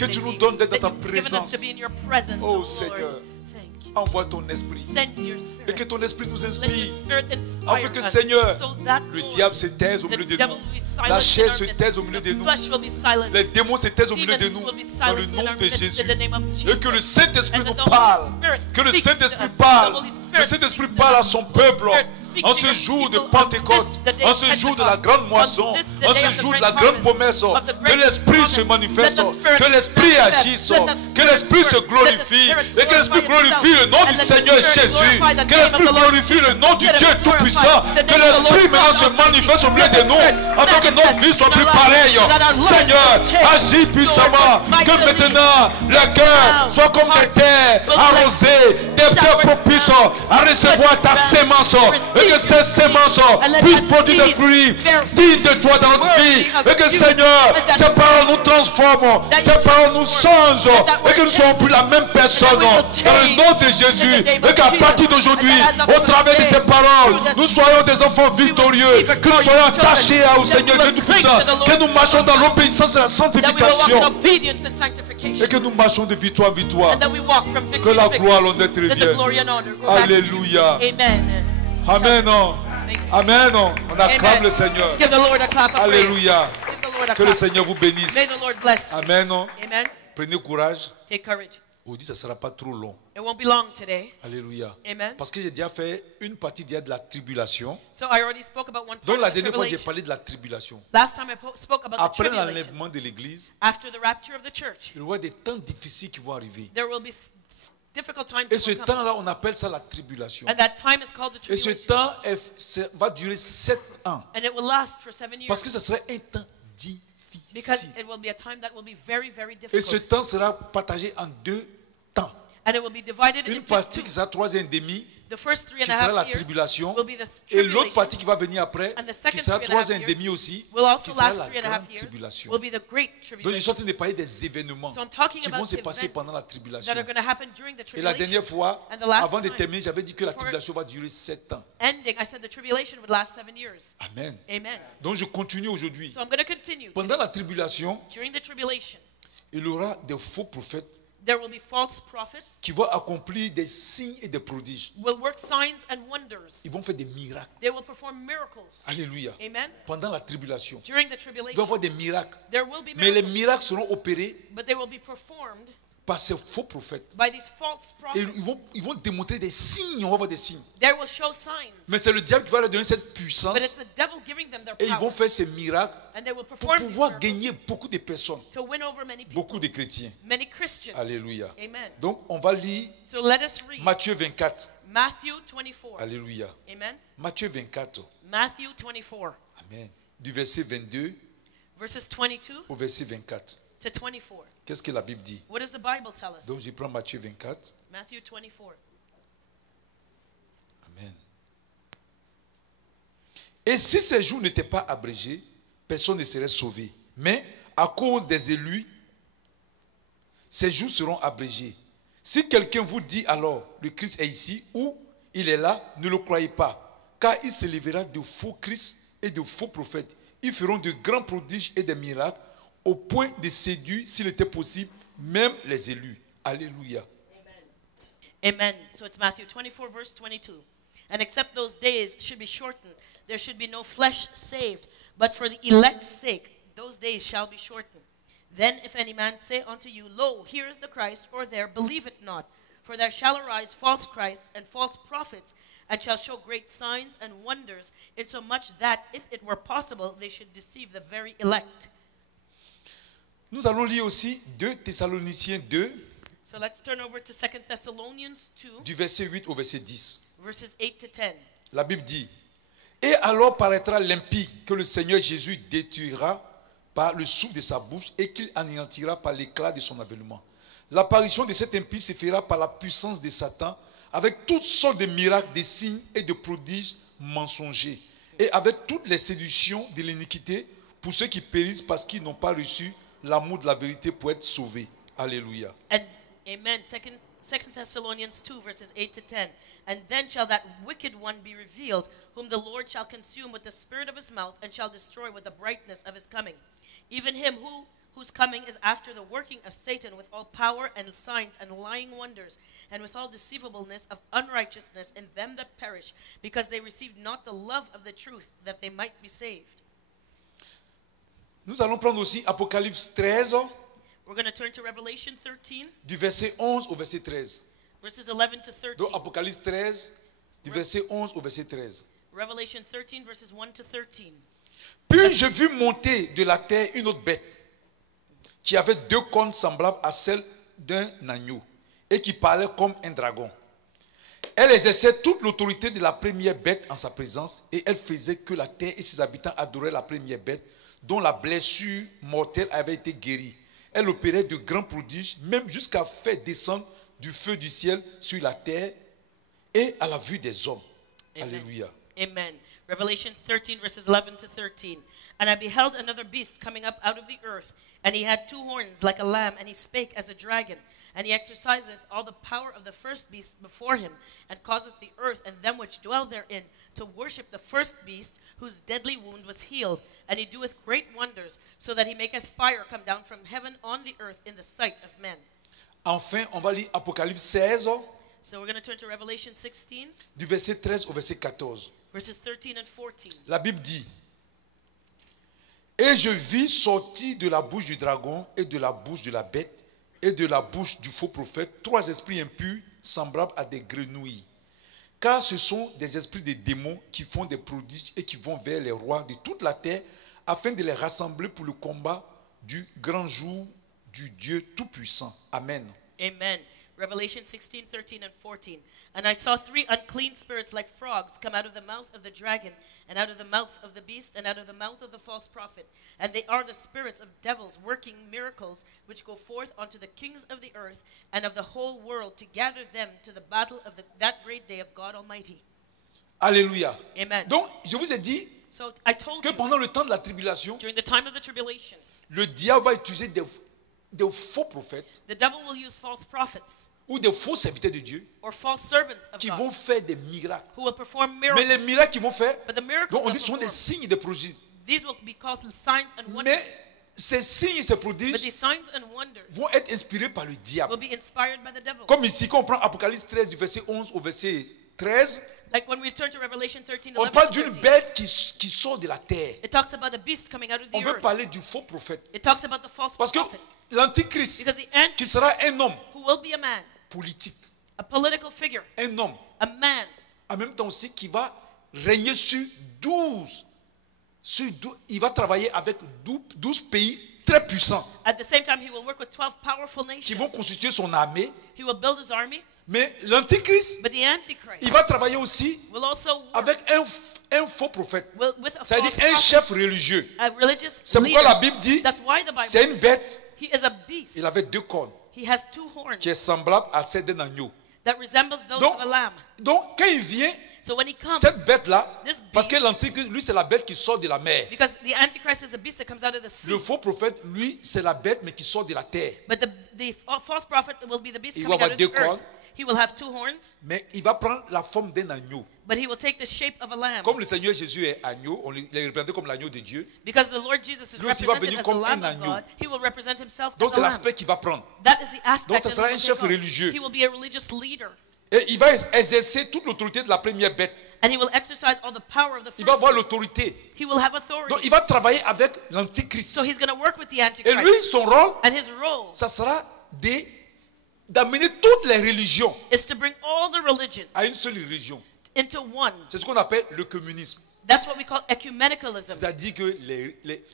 Que tu nous donnes d'être dans ta présence. Oh Seigneur, envoie ton esprit. Et que ton esprit nous inspire. Afin que Seigneur, le diable se taise au milieu de nous. La chair se taise au milieu de nous. Les démons se taisent au milieu de nous. Dans le nom de Jésus. Et que le Saint-Esprit nous parle. Que le Saint-Esprit parle. Que le Saint-Esprit parle à son peuple. En ce jour de Pentecôte, en ce jour de la grande moisson, en ce jour de la grande promesse, que l'Esprit se manifeste, que l'Esprit agisse, que l'Esprit se glorifie, et que l'Esprit glorifie le nom du Seigneur Jésus, que l'Esprit glorifie le nom du Dieu Tout-Puissant, que l'Esprit maintenant se manifeste au milieu de nous, afin que notre vie soit plus pareille. Seigneur, agis puissamment, que maintenant le cœur soit comme des terres arrosées, des terres propices à recevoir ta sémence. Et que ces semences puissent produire des fruits dignes de toi dans notre vie. Et que Seigneur, ces paroles nous transforment, ces paroles nous changent. Et que nous ne soyons plus la même personne. Dans le nom de Jésus. Et qu'à partir d'aujourd'hui, au travers de ces paroles, nous soyons des enfants victorieux. Que nous soyons attachés au Seigneur Dieu Tout-Puissant. Que nous marchons dans l'obéissance et la sanctification. Et que nous marchons de victoire en victoire. Que la gloire, l'honneur te revienne. Alléluia. Amen. Amen. On acclame le Seigneur. Alléluia. Que le Seigneur vous bénisse. Amen. Prenez courage. Aujourd'hui, ça ne sera pas trop long. Alléluia. Parce que j'ai déjà fait une partie de la tribulation. Donc la dernière fois, j'ai parlé de la tribulation. Après l'enlèvement de l'église, il y aura des temps difficiles qui vont arriver. Et ce temps-là, on appelle ça la tribulation. Et ce temps va durer 7 ans. Parce que ce sera un temps difficile. Et ce temps sera partagé en 2 temps. Une partie qui sera 3 ans et demi, qui sera la tribulation, et l'autre partie qui va venir après, qui sera 3 ans et demi aussi, qui sera la grande tribulation. Donc je suis en train de parler des événements qui vont se passer pendant la tribulation. Et la dernière fois, avant de terminer, j'avais dit que la tribulation va durer 7 ans. Amen. Donc je continue aujourd'hui. Pendant la tribulation, il y aura des faux prophètes There will be false prophets qui vont accomplir des signes et des prodiges. Will work signs and wonders. Ils vont faire des miracles. They will perform miracles. Alléluia. Amen. Pendant la tribulation, during the tribulation, ils vont avoir des miracles. There will be miracles. Mais les miracles seront opérés but they will be performed par ces faux prophètes. By these false prophets. Et ils vont démontrer des signes. On va voir des signes. They will show signs. Mais c'est le diable qui va leur donner cette puissance. But it's the devil giving them their power. Et ils vont faire ces miracles and they will pour pouvoir gagner beaucoup de personnes. To win over many people. Beaucoup de chrétiens. Many Christians. Alléluia. Amen. Donc on va lire Matthieu 24. Matthieu 24. Alléluia. Amen. Matthieu 24. Matthew 24. Amen. Du verset 22 verses 22 au verset 24. To 24. Qu'est-ce que la Bible dit? What does the Bible tell us? Donc je prends Matthieu 24. Matthew 24. Amen. Et si ces jours n'étaient pas abrégés, personne ne serait sauvé. Mais à cause des élus, ces jours seront abrégés. Si quelqu'un vous dit alors, le Christ est ici ou il est là, ne le croyez pas. Car il se lèvera de faux Christ et de faux prophètes. Ils feront de grands prodiges et des miracles, au point de séduire, s'il était possible, même les élus. Alléluia. Amen. Amen. So it's Matthew 24, verse 22. And except those days should be shortened, there should be no flesh saved. But for the elect's sake, those days shall be shortened. Then if any man say unto you, Lo, here is the Christ, or there, believe it not. For there shall arise false Christs and false prophets, and shall show great signs and wonders, insomuch that, if it were possible, they should deceive the very elect. Nous allons lire aussi 2 Thessaloniciens 2. So let's turn over to 2 Thessalonians 2. Du verset 8 au verset 10. Verses 8 to 10. La Bible dit: Et alors paraîtra l'impie que le Seigneur Jésus détruira par le souffle de sa bouche et qu'il anéantira par l'éclat de son avènement. L'apparition de cet impie se fera par la puissance de Satan, avec toutes sortes de miracles, de signes et de prodiges mensongers, et avec toutes les séductions de l'iniquité pour ceux qui périssent parce qu'ils n'ont pas reçu l'amour de la vérité pour être sauvés. Alléluia. And amen. 2 Thessalonians 2 verses 8 to 10. And then shall that wicked one be revealed, whom the Lord shall consume with the spirit of his mouth, and shall destroy with the brightness of his coming. Even him whose coming is after the working of Satan with all power and signs and lying wonders, and with all deceivableness of unrighteousness in them that perish, because they received not the love of the truth, that they might be saved. Nous allons prendre aussi Apocalypse 13. We're going to turn to Revelation 13. Du verset 11 au verset 13. Verses 11 to 13. Donc Apocalypse 13, du verset 11 au verset 13. Revelation 13, verses 1 to 13. Puis je vis monter de la terre une autre bête qui avait 2 cornes semblables à celles d'un agneau et qui parlait comme un dragon. Elle exerçait toute l'autorité de la première bête en sa présence et elle faisait que la terre et ses habitants adoraient la première bête dont la blessure mortelle avait été guérie. Elle opérait de grands prodiges, même jusqu'à faire descendre du feu du ciel sur la terre et à la vue des hommes. Amen. Alléluia. Amen. Revelation 13, verses 11 to 13. And I beheld another beast coming up out of the earth, and he had 2 horns like a lamb, and he spake as a dragon. And he exerciseth all the power of the first beast before him, and causeth the earth and them which dwell therein to worship the first beast, whose deadly wound was healed. And he doeth great wonders, so that he maketh fire come down from heaven on the earth in the sight of men. Enfin, on va lire Apocalypse 16, So we're going to turn to Revelation 16, du verset 13 au verset 14. verses 13 and 14. La Bible dit: Et je vis sortir de la bouche du dragon et de la bouche de la bête et de la bouche du faux prophète 3 esprits impurs semblables à des grenouilles. Car ce sont des esprits de démons qui font des prodiges et qui vont vers les rois de toute la terre afin de les rassembler pour le combat du grand jour du Dieu Tout-Puissant. Amen. Amen. Revelation 16, 13 and 14. And I saw 3 unclean spirits like frogs come out of the mouth of the dragon, and out of the mouth of the beast, and out of the mouth of the false prophet. And they are the spirits of devils working miracles, which go forth unto the kings of the earth and of the whole world to gather them to the battle of that great day of God Almighty. Alléluia. Amen. Donc, je vous ai dit So I told que you, pendant le temps de la tribulation, during the time of the tribulation, le diable va utiliser des faux prophètes the devil will use false prophets ou des faux serviteurs de Dieu or false servants of qui God vont faire des miracles. who will perform Mais miracles. les miracles qu'ils vont faire, But the miracles donc on they'll dit ce sont des perform, signes et des prodiges. these will be called signs and wonders. Mais ces signes et ces But prodiges these signs and wonders vont être inspirés par le will diable. be inspired by the devil. Comme ici, quand on prend Apocalypse 13 du verset 11 au verset 13, Like when we turn to Revelation 13, on 11 parle to d'une 13, bête qui sort de la terre. it talks about the beast coming out of On the veut earth. parler du faux prophète. It talks about the false Parce que prophet. l'antichrist, Because the qui Antichrist, sera un homme who will be a man, politique, a political figure, un homme, a man, en même temps aussi qui va régner sur 12. Il va travailler avec 12 pays très puissants at the same time he will work with 12 powerful qui nations. vont constituer son armée. He will build his army. Mais l'antichrist, But the Antichrist il va travailler aussi will also work avec un faux prophète. with a C'est-à-dire false un prophet, chef religieux. a religious C'est pourquoi leader. la Bible dit, That's why the Bible c'est une says bête. he is a beast. Il avait 2 cornes He has 2 horns qui est semblable à celle d'un agneau. that resembles those Donc, of a lamb. donc quand il vient, So when he comes, cette bête-là, this parce que beast, l'antichrist, lui, c'est la bête qui sort de la mer. because the Antichrist is a beast that comes out of the sea. Le faux prophète, lui, c'est la bête, mais qui sort de la terre. But the false prophet will be the beast Il coming va out avoir of 2 the earth. cornes. He will have 2 horns, Mais il va prendre la forme d'un agneau. but he will take the shape of a lamb. Comme le Seigneur Jésus est agneau, on est représenté comme l'agneau de Dieu. Because the Lord Jesus is Lui aussi va represented venir as the comme Lamb un of agneau. God. He will represent himself Donc as c'est a lamb. l'aspect qu'il va prendre. That is the aspect Donc, ça that sera he un will chef take on. religieux. He will be a religious leader. Et il va exercer toute l'autorité de la première bête. And he will exercise all the power of the Il va first avoir beast. l'autorité. He will have Donc authority. il va travailler avec l'antichrist. So he's going to work with the Et Antichrist. lui, son rôle, And his role ça sera d'amener toutes les religions is to bring all the religions à une seule religion. into one. C'est ce qu'on appelle le communisme. That's what we call ecumenicalism. C'est-à-dire que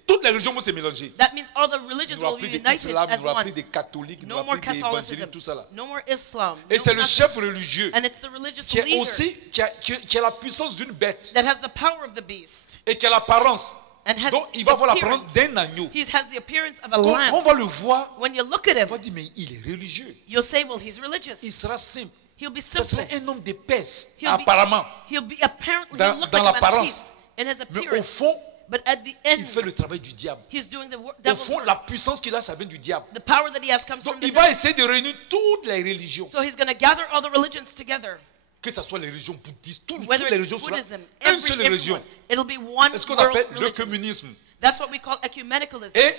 toutes les religions vont se mélanger. That means all the Il religions n'y aura will plus be united d'islam, il as n'y aura one. plus de catholiques, il n'y No aura more plus d'évangélisme, Catholicism. tout ça là. No more Islam. Et no c'est le nothing. chef religieux And it's the religious qui est leader aussi qui a la puissance d'une bête that has the power of the beast et qui a l'apparence. and has Donc il va avoir l'apparence appearance. d'un agneau. He has the appearance of a Quand on lamb. va le voir, When you look at on him, va dire mais il est religieux. you'll say, well, he's religious. Il sera simple. He'll be Ça simple. serait un homme d'épaisse, He'll be- apparemment. He'll be apparently Dans- he'll look dans like a man of l'apparence. peace in his Mais au appearance. fond, But at the il end, fait le travail du diable. he's doing the Au devil's fond, work. la puissance qu'il a, ça vient du diable. The power that he has comes Donc from the il va devil. essayer de réunir toutes les religions. So he's going to gather all the religions together. Que ce soit les religions bouddhistes, toutes Whether les it's religions seront Buddhism, une seule religion. everyone, it'll be one C'est ce qu'on world appelle le religion. communisme. That's what we call ecumenicalism. Et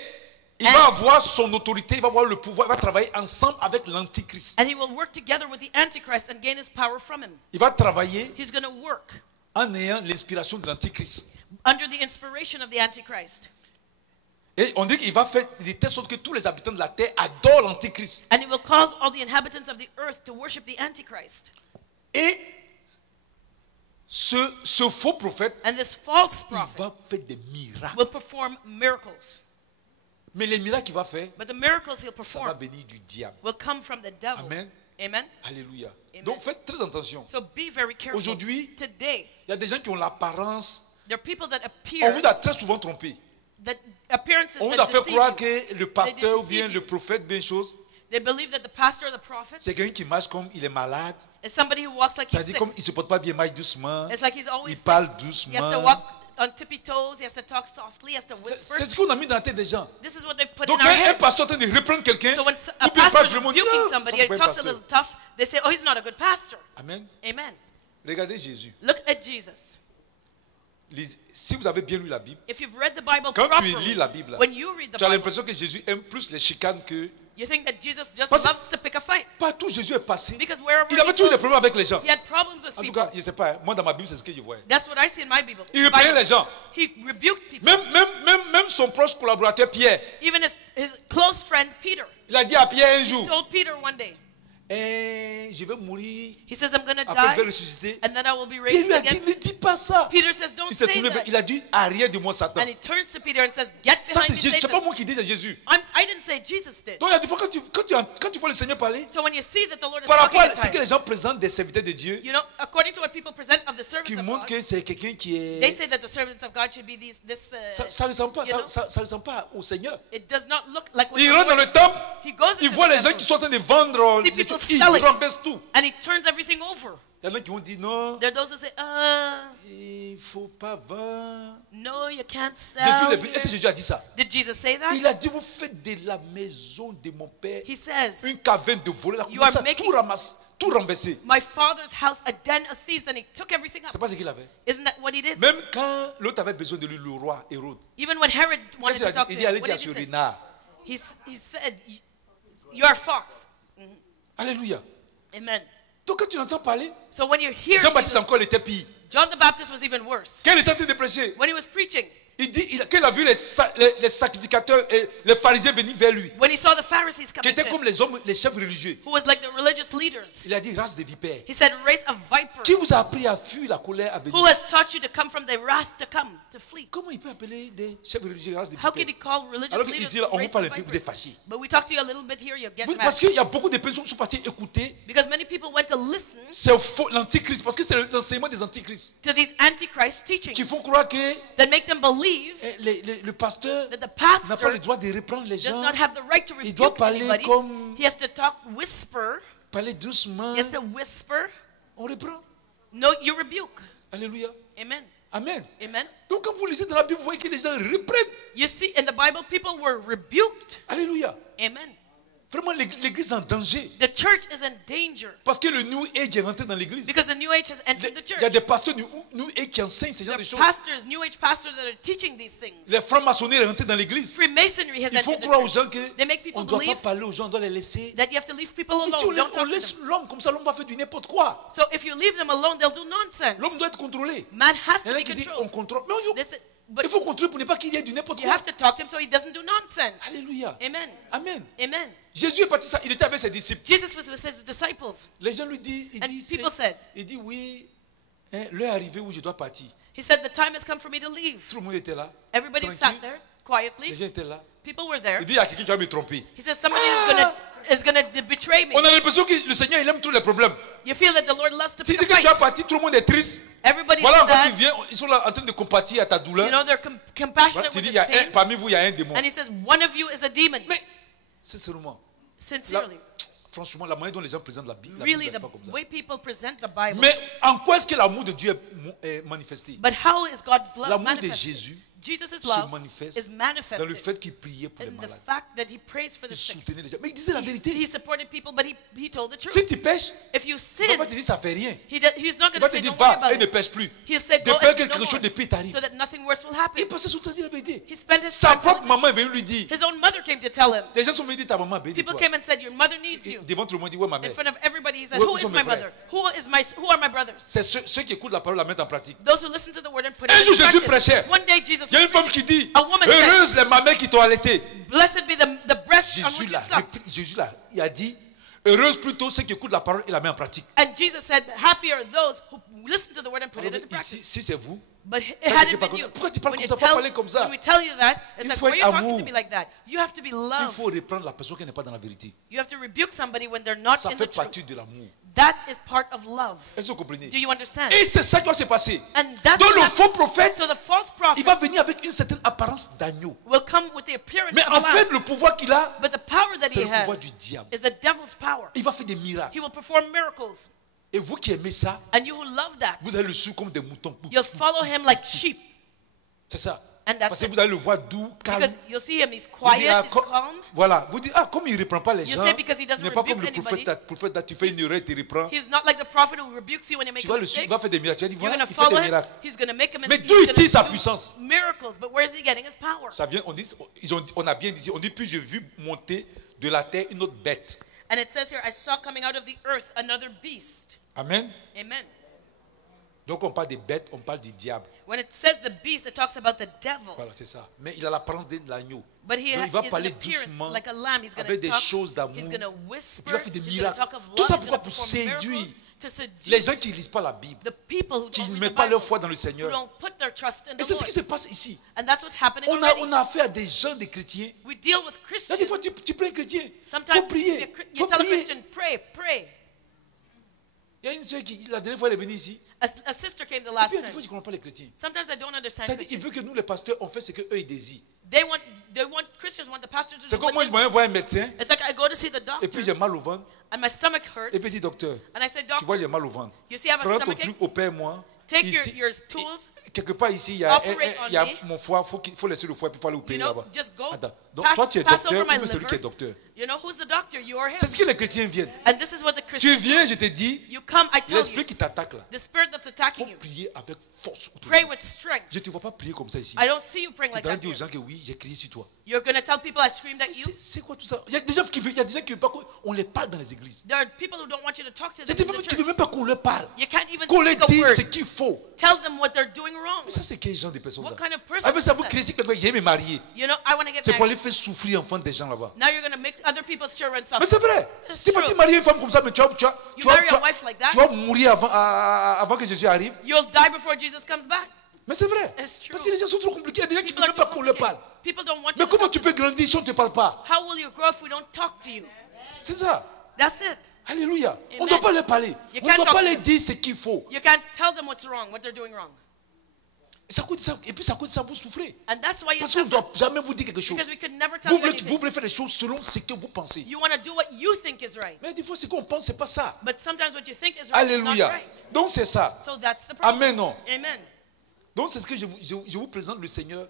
Il va avoir son autorité, il va avoir le pouvoir, il va travailler ensemble avec l'Antichrist. And he will work together with the Antichrist and gain his power from him. Il va travailler He's going to work en ayant l'inspiration de l'Antichrist. under the inspiration of the Antichrist. Et on dit qu'il va faire de telle sorte que tous les habitants de la terre adorent l'Antichrist. And it will cause all the inhabitants of the earth to worship the Antichrist. Et ce faux prophète, And this false il prophet va faire des miracles. will perform miracles. Mais les miracles qu'il va faire, But the miracles he'll ça va perform venir du diable. will come from the devil. Amen. Amen. Alléluia. Amen. Donc faites très attention. So be very careful. Aujourd'hui, Today, il y a des gens qui ont l'apparence. there are people that On appear, vous a très souvent trompé. that appearances On vous that a fait deceive croire you. que le pasteur ou deceive bien you. le prophète, bien chose, They believe that the pastor or the prophet c'est quelqu'un qui marche comme il est malade. is somebody who walks like Ça he's dit sick. comme il se porte pas bien, il marche doucement. It's like he's always Il sick. parle He has to doucement. walk on tippy toes. He has to talk softly. He has to C'est whisper. ce qu'on a mis dans la tête des gens. This is what they put Donc in our quand un head. pasteur est en train de reprendre quelqu'un, So when a ou bien pas pastor is vraiment dire, rebuking ça somebody, c'est he pas un talks a pasteur. little tough. They say, "Oh, he's not a good pastor." Amen. Amen. Regardez Jésus. Look at Jesus. Si vous avez bien lu la Bible, If you've read the Bible quand tu properly, lis la Bible, when you read the tu as Bible, l'impression que Jésus aime plus les chicanes que... you think that Jesus just Parce que- loves to pick a fight. Partout Jésus est passé, Because wherever il avait he toujours des goes, problèmes avec les gens. he had problems with En tout people. cas, je ne sais pas, moi dans ma Bible, c'est ce que je vois. That's what I see in my Bible. Il reprenait les gens. He rebuked people. Même son proche collaborateur Pierre, Even his close friend Peter il a dit à Pierre un jour, told Peter one day, je vais mourir, he says, "I'm going to après je vais die, ressusciter. and then I will be Pierre raised lui a dit, again." ne dis pas ça. Peter says, "Don't Il s'est say tourné, that." il a dit, arrière de moi Satan. And he turns to Peter and says, "Get Ça behind c'est me, Jésus, c'est pas Satan." moi qui dis, c'est Jésus. I didn't say Jesus did. Donc il y a des fois quand tu vois le Seigneur parler, So when you see that the Lord is par talking rapport à at ce que times, les gens présentent des serviteurs de Dieu, you know, according to what people present of the servants qui of montrent God, que c'est quelqu'un qui they est... say that the servants of God should be Ça ne ressemble pas, you know, ça ressemble pas au Seigneur. it does not look like what Il the rentre dans Lord le is. temple, He goes il into voit the les gens temple, qui sont en train de vendre, see les people trucs, il selling. renverse tout. and he turns everything over. Il y en a qui vont dire non, There are those who say, il ne faut pas vendre. no, you can't Jésus, sell. est ce que Jésus a dit ça? Did Jesus say that? Il a dit, vous faites de la maison de mon père He says, une caverne de voleurs. Il You a are commencé à making- tout ramasser, tout renverser. my father's house a den of thieves, and he took everything C'est up. pas ce qu'il avait. Isn't that what he did? Même quand l'autre avait besoin de lui, le roi Hérode, Even when Herod wanted qu'est-ce to qu'il a talk dit? to Il dit, allez him, what dire à did ce he say? renard. He said, "You are a fox." Alléluia. Amen. Donc quand tu l'entends parler, So when you hear Jean-Baptiste Jesus, encore il était pire. John the Baptist was even worse. Quand il était en train de prêcher, When he was preaching, il dit qu'il a vu les sacrificateurs et les pharisiens venir vers lui, when he saw the Pharisees qui coming étaient to comme him, les hommes, les chefs religieux. who was like the religious leaders, Il a dit, race de vipères. he said, "Race of Qui vipers, vous a appris à fuir la colère à venir? who has taught you to come from the wrath to come, to flee?" Comment il peut appeler des chefs religieux race de How could he vipères? call religious Alors leaders qu'ici, là, on vous race parle of un peu, vous êtes vipers? fâchés. But we talk to you a little bit here, you get Oui, mad. parce qu'il y a beaucoup de personnes qui sont parties écouter. Because many people went to listen C'est faux, l'antichrist, parce que c'est l'enseignement des antichrists to these antichrist qui teachings font croire que that make them believe le pasteur that the n'a pas pastor le droit de reprendre les does gens, not have the right to Il doit rebuke parler anybody. comme- He has to talk, whisper. parler doucement. He has to whisper. On reprend. No, you rebuke. Alléluia. Amen. Amen. Amen. Donc quand vous lisez dans la Bible, vous voyez que les gens reprennent. You see, in the Bible, people were rebuked. Alléluia. Amen. Vraiment, l'église est en danger. The church is in danger Parce que le New Age est rentré dans l'église. because the New Age has entered the Il y a church. des pasteurs New Age qui enseignent ce genre The de choses. pastors, New Age pastors that are teaching these things. Les francs-maçonneries sont rentrés dans l'église. Freemasonry has Ils font entered the croire aux church. gens They make people qu'on ne doit pas believe parler aux gens, on doit les laisser. that you have to leave people Mais si alone. Don't on talk to laisse them. l'homme comme ça, l'homme va faire du n'importe quoi. So if you leave them alone, they'll do nonsense. L'homme doit être contrôlé. Man has Il y en to a be qui disent on controlled. contrôle. Mais But il faut contrôler pour ne pas qu'il y ait du n'importe you quoi. have to talk to him so he doesn't do nonsense. Alléluia. Amen. Amen. Amen. Jésus est parti ça. Il était avec ses disciples. Jesus was with his disciples. Les gens lui disent, And people said, il dit oui, l'heure est arrivée où je dois partir. he said, the time has come for me to leave. Tout le monde était là. Everybody Tranquille. sat there Les quietly. gens étaient là. People were there. Il dit il y a quelqu'un qui va me tromper. He says, somebody is gonna betray me. On a l'impression que le Seigneur il aime tous les problèmes. You feel that the Lord loves to Tu pick dis a que tu vas fight. partir, tout le monde est triste. Everybody's Voilà encore tu sad. viens, ils sont là en train de compatir à ta You douleur. know, they're Voilà, compassionate tu with dis his pain. parmi vous il y a un démon. And he says, one of you is a demon. Mais sincèrement, Sincerely. franchement, la manière dont les gens présentent la Bible, Really, c'est the pas comme ça. way people present the Bible. Mais en quoi est-ce que l'amour de Dieu est manifesté? But how is God's love L'amour de manifested? Jésus Jesus' se love manifeste is manifested dans le fait qu'il priait pour les in the malades. fact that he prays for the Il sick. soutenait les gens. Mais il disait la vérité. He supported people, but he told the truth. Si tu pêches, If you il ne sin, va pas te dire ça fait rien. he's not Il going va to te say dire don't worry va about et ne it. pêche plus. He'll say De go peur and que sin no quelque chose more, de pire t'arrive. so that nothing worse will happen. Il passait son temps à dire la vérité. He spent his Sa time propre telling maman est venue lui dire. His own mother came to tell him. Les gens sont venus dire ta maman a béni People toi. came and said, your mother needs you. Devant tout le monde, il dit ouais ma In mère. front of everybody, he said, Où who sont is mes my mother? Who are my brothers? C'est ceux qui écoutent la parole la mettent en pratique. Those who listen to the word and put it Un jour into Jésus practice. prêchait. One day Jesus Il y a was une femme qui preaching. dit A woman said, heureuse les mamelles qui t'ont allaité. blessed be the breast on which you sucked. Jésus là, il a dit heureuse plutôt ceux qui écoutent la parole et la mettent en pratique. And Jesus said, happy are those who listen to the word and put it into practice. Si c'est vous, But it hadn't been you. Pourquoi tu parles When comme ça? Pas parler comme ça. when we tell you that, it's Il like, faut why are you être talking amour. to me like that? You have to be il love. faut reprendre la personne qui n'est pas dans la vérité. You have to rebuke somebody when they're not Ça in the fait truth. partie de l'amour. That is part of love. Est-ce que vous comprenez? Do you understand? Et c'est ça qui va se passer. And that's Donc what le happens. faux prophète, So the false il prophet va venir avec une certaine apparence d'agneau. will come with the appearance Mais of en a lamb. fait, le pouvoir qu'il a, But the power that c'est he le pouvoir has du diable. is the devil's power. Il va faire des miracles. He will perform miracles. Et vous qui aimez ça, And you who love that, vous allez le suivre comme des moutons. you'll follow him like sheep. C'est ça. And that's Parce que it. vous allez le voir doux, calme. Because you'll see him, he's Vous dites, quiet, he's calm. voilà, vous dites, comme il ne reprend pas les You gens, say because he doesn't il n'est pas comme rebuke le prophète, anybody. prophète là, tu fais une erreur, il te reprend. He's not like the prophet who rebukes you when you make Tu a vas le suivre, mistake. il va faire des miracles. Tu vas dire, You're voilà, going to il fait follow des him. miracles. He's going to make a Mais mistake. d'où He's il gonna tire sa do puissance? miracles. But where is he getting his power? Ça vient, on a bien dit, on dit, puis j'ai vu monter de la terre une autre bête. And it says here, I saw coming out of the earth another beast. Amen. Amen. Donc on parle des bêtes, on parle du diable. When it says the beast, it talks about the devil. Voilà, c'est ça. Mais il a l'apparence de l'agneau. But Donc, il va is an parler appearance doucement, like a lamb. He's going avec to des talk. choses d'amour. He's going to Et whisper. puis il va faire des He's going to miracles. talk of Tout love. ça He's pourquoi? going Pour to perform séduire miracles to les gens seduce qui ne lisent pas la Bible, the people who qui don't ne read mettent the pas leur Bible, foi dans le who Seigneur. don't put their trust in Et the c'est ce qui se Lord. passe ici. And that's what's happening On already. a affaire à des gens, des chrétiens. We deal with Là, Christians. des fois, tu pries un chrétien. Il Sometimes faut prier. you tell a prier. Christian, pray, pray. Il y a une soeur qui, la dernière fois, elle est venue ici. A sister came the Et last puis, des time. fois, je ne comprends pas les chrétiens. Sometimes I don't understand Ça dit, il Christians. veut que nous, les pasteurs, on fait ce qu'eux, ils désirent. Christians want the pastor to do C'est what comme moi, they je m'en want. voir un médecin, It's like I go to see the et puis doctor j'ai mal au ventre, and my stomach hurts. et puis il dit, docteur, And I said, tu vois, doctor, j'ai mal au ventre. you see I have a Prends ton stomach ache? truc, opère-moi. Take Ici, your tools. quelque part ici, il y a, Operate il y a on me. mon foie, il faut laisser le foie, puis il faut aller You opérer know, là-bas. just go. Attends. Donc, Pass, toi, tu es pass docteur, over my ou celui qui est liver. docteur. You know who's the doctor? You or him. C'est ce que les chrétiens viennent. And this is what the Tu Christians viens, je te dis, You come, I tell l'esprit you. qui t'attaque là, The spirit that's il attacking faut you. prier avec force. autour de Pray toi. with strength. Je ne te vois pas prier comme ça ici. I don't see you praying Tu like dois that. dire aux here. gens que oui, j'ai crié sur toi. You're going to tell people I screamed at you. C'est quoi tout ça? Il y a des gens qui veulent, il y a des gens qui veulent pas qu'on les parle dans les églises. There are people who don't want you to talk to Il y a them des in gens the qui ne veulent church. même pas qu'on leur parle. You can't even Qu'on leur speak a dise word. ce qu'il faut. Tell them what they're doing wrong. Mais ça, c'est quel genre de personnes What ça? kind of person Avec ça, is vous that? critiquez quelqu'un, j'ai me marier. You know, I want to get C'est pour aller married. faire souffrir enfin des gens là-bas. Now you're going to make other people's children Mais c'est suffer. vrai. It's Si tu true. marier une femme comme ça, mais tu marry a wife like that. vas mourir avant que Jésus arrive. You'll die before Jesus comes back. Mais c'est vrai. It's true. Parce que les gens sont trop compliqués. Il y a des gens qui ne People veulent are même too pas qu'on leur parle. complicated. People don't want you Mais to comment talk tu to peux them. grandir si on ne te parle pas? How will you grow if we don't talk to you? C'est ça. That's it. Alléluia. On ne Amen. doit pas leur parler. You On ne can't doit talk pas to leur them. dire ce qu'il faut. You can't tell them what's wrong, what they're doing wrong. Et puis ça coûte ça, vous souffrez. And that's why you Parce qu'on ne suffer. doit jamais vous dire quelque chose. Because we could never tell Vous you voulez, anything. vous voulez faire les choses selon ce que vous pensez. You want to do what you think is right. Mais des fois, ce qu'on pense, ce n'est pas ça. But sometimes what you think is right is not Alléluia. right. Donc c'est ça. So that's the problem. Amen. Non. Amen. Donc c'est ce que je vous présente le Seigneur.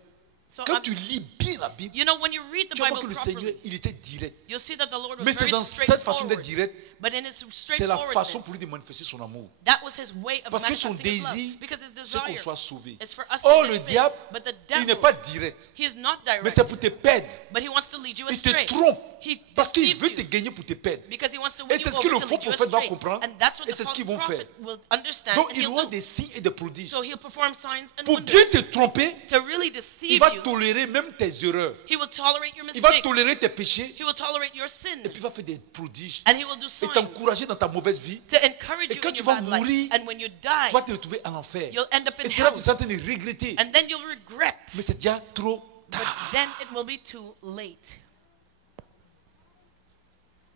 So Quand tu lis bien la Bible, you know, when you read the tu vas voir Bible que le Seigneur, properly, il était direct. you'll see that the Lord was Mais c'est very dans cette façon d'être straightforward. direct, But in his c'est la façon straightforwardness, pour lui de manifester son amour. that was his way of Parce que son manifesting his love. désir, Because his c'est qu'on desire soit sauvé. is for us Or to le get saved. diable, But the il n'est devil, pas direct. he is not Mais direct. c'est pour te perdre. But he wants to lead you Il te astray. trompe. He Parce qu'il deceives veut te you. gagner pour te perdre. Because he wants to Et win c'est you ce que le over to faux lead you prophète va astray. comprendre. And that's what Et the c'est ce false qu'ils vont prophet faire. will understand. Donc and il he'll aura do. des signes et des prodiges. So he'll perform signs and Pour wonders. bien te tromper, To really il deceive va you, tolérer même tes erreurs. he will tolerate your Il va mistakes. tolérer tes péchés. He will tolerate your sin. Et puis il va faire des prodiges. And he will do Et signs t'encourager dans ta mauvaise vie. to encourage Et you quand in tu your vas bad mourir, life. And when you die, Tu vas te retrouver en enfer. you'll end up in Et c'est là hell. que tu es en train de regretter. And then you'll regret. Mais c'est déjà trop But tard. then it will be too late.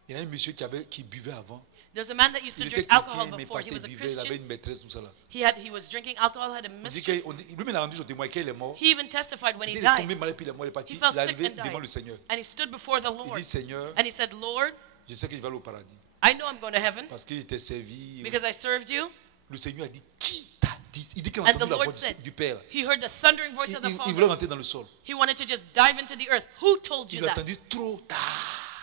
Il y a un monsieur qui buvait avant. There's a man that used to Il était drink chrétien, alcohol mais before. pas He was a il buvait, il avait Christian. une maîtresse, tout ça là. He was drinking alcohol, had a On dit mistress. lui-même il a rendu son témoin qu'il est mort. He even testified when he Il est died. tombé malade puis il est mort, il est parti. He fell Il est sick arrivé and devant died. le Seigneur. And he stood before the Il Lord. dit Seigneur, And he said, Lord, je sais que je vais aller au paradis I know I'm going to heaven parce qu'il était servi. because I served you. Le Seigneur a dit qui t'a Il dit qu'il a entendu la voix du Père. He heard the thundering voice of the Father. Il voulait rentrer dans le sol. He wanted to just dive into the earth. Who told you Il a that? entendu trop tard.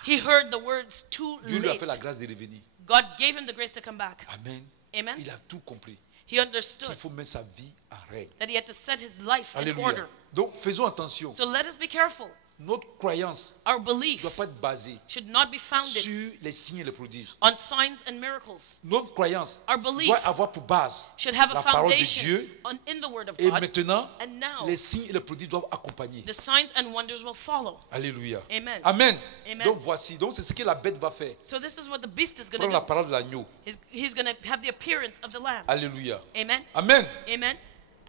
He heard the words too Dieu lui a late. fait la grâce de revenir. God gave him the grace to come back. Amen. Amen. Il a tout compris. He understood Qu'il faut mettre sa vie en règle. that he had to set his life in Alléluia. order. Donc faisons attention. So let us be careful. Notre croyance Our ne belief doit pas être basée should not be founded sur les signes et les prodiges. on signs and miracles. Notre croyance Our belief doit avoir pour base should have a la parole de foundation Dieu. in the word of Et God. maintenant, And now, les signes et les prodiges doivent accompagner. the signs and wonders will follow. Alléluia. Amen. Amen. Amen. Donc voici, donc c'est ce que la bête va faire. So this is what the beast is going Prendre to la do. parole de l'agneau. He's going to have the appearance of the lamb. Alléluia. Amen. Amen. Amen.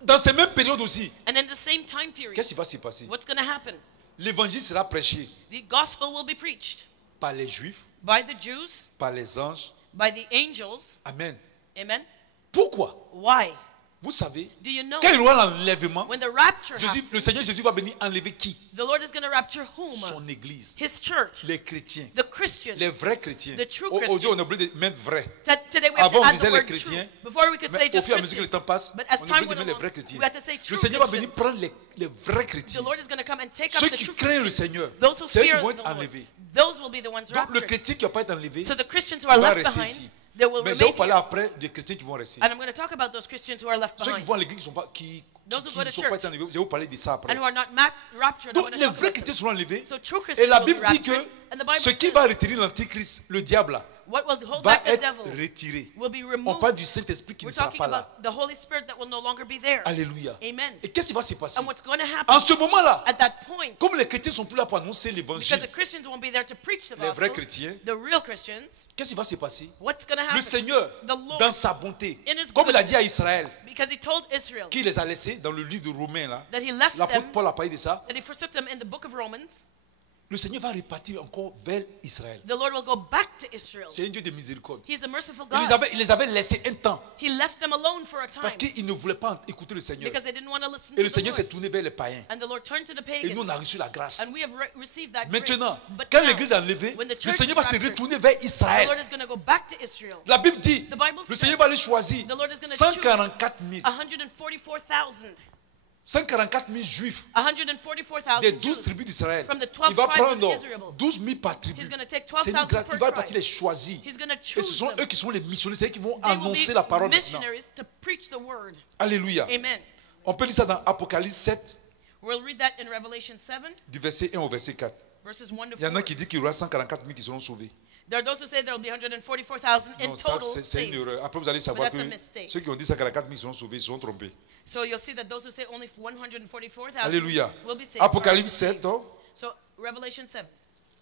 Dans ces mêmes périodes aussi, And in the same time period, qu'est-ce qui va se passer? what's going to happen? L'évangile sera prêché The gospel will be preached par les Juifs, by the Jews, par les anges. by the angels. Amen. Amen. Pourquoi? Why? Vous savez, Do you know quand il y aura l'enlèvement, when the rapture Jésus, happens, le Seigneur Jésus va venir enlever qui? the Lord is going to rapture whom? Son église. His church, Les chrétiens. the Christians. Les vrais chrétiens. The true Aujourd'hui, on Christians. est obligé de mettre vrai. Today we have Avant, to on add disait the les word true. chrétiens. Before we could say Mais au just fur et à mesure que le Christians. temps passe, But as on est time obligé de went mettre les along, vrais chrétiens. we had to say Le true Seigneur va venir Christians. prendre les vrais The chrétiens. Lord is going to come and take Ceux up the qui true craignent le Christians. Seigneur, Those who c'est eux qui fear vont the être Lord. enlevés. Those will be the ones Donc le raptured. chrétien qui ne va pas être enlevé, So the Christians who are il va left rester behind, ici. they will Mais je vais vous remain parler here. après des chrétiens qui vont rester. And I'm going to talk about those Christians who are left Ceux qui behind. vont à l'église qui ne sont pas, qui Those who go ne to sont pas church. été enlevés. Je vais vous parler de ça après. And who are not raptured. I'm Donc going to les talk vrais about chrétiens them. seront enlevés. So true Et Christians la will be Bible dit que raptured. And the Bible ce qui says va retirer l'antichrist, le diable là, what will hold va back the être devil retiré. will be On removed. parle du Saint-Esprit qui ne We're sera talking pas là. about the Holy Spirit that will no longer be there. Alléluia. Amen. Et qu'est-ce qui va se passer? And what's going to En happen ce moment-là, at that point, comme les chrétiens ne sont plus là pour annoncer because l'évangile, the Christians won't be there to preach the les vrais gospel, chrétiens, the real Christians, qu'est-ce qui va se passer? what's going to Le happen? Seigneur, The Lord, dans sa bonté, in his comme il a dit à goodness, Israël, because he told Israel qui les a laissés dans le livre de Romains, là, that he left l'apôtre them, Paul a parlé de ça, that he forsook them in the book of Romans, le Seigneur va repartir encore vers Israël. the Lord will go back to Israel. C'est un Dieu de miséricorde. He's a merciful Il God. les avait laissés un temps He left them alone for a time parce qu'ils ne voulaient pas écouter le Seigneur. because they didn't want to listen Et to le the Seigneur s'est Lord. tourné vers les païens. And the Lord turned to the Et nous, on pagans. a reçu la grâce. And we have received that Maintenant, grace. But quand now, l'église est enlevée, when the le church Seigneur is va se raptured, retourner vers the Israël. Lord is going to go back to Israel. La Bible dit, The Bible le says Seigneur va aller choisir the Lord is going to 144 000, 144,000. 144 000 juifs 144,000 des 12 Jews. tribus d'Israël. From the 12 Il va tribes of prendre Israel. 12 000 par tribu. He's going to take C'est une 12,000 grâce. per Il va partir les tribe. choisir. He's going to Et ce choose sont them. eux qui sont les missionnaires, c'est eux qui vont They will annoncer be la parole maintenant. missionaries to preach the word. Alléluia. Amen. On peut lire ça dans Apocalypse 7, We'll read that in Revelation 7, du verset 1 au verset 4. verses 1 to Il y en a 4. qui disent qu'il y aura 144 000 qui seront sauvés. There are those who say there will be 144,000 in Non, ça total c'est une saved. erreur. Après vous allez savoir But que that's a mistake. ceux qui ont dit 144 000 seront sauvés, ils seront trompés. So you'll see that those who say only 144,000 Alléluia. will be saved. Apocalypse 7, So Revelation 7,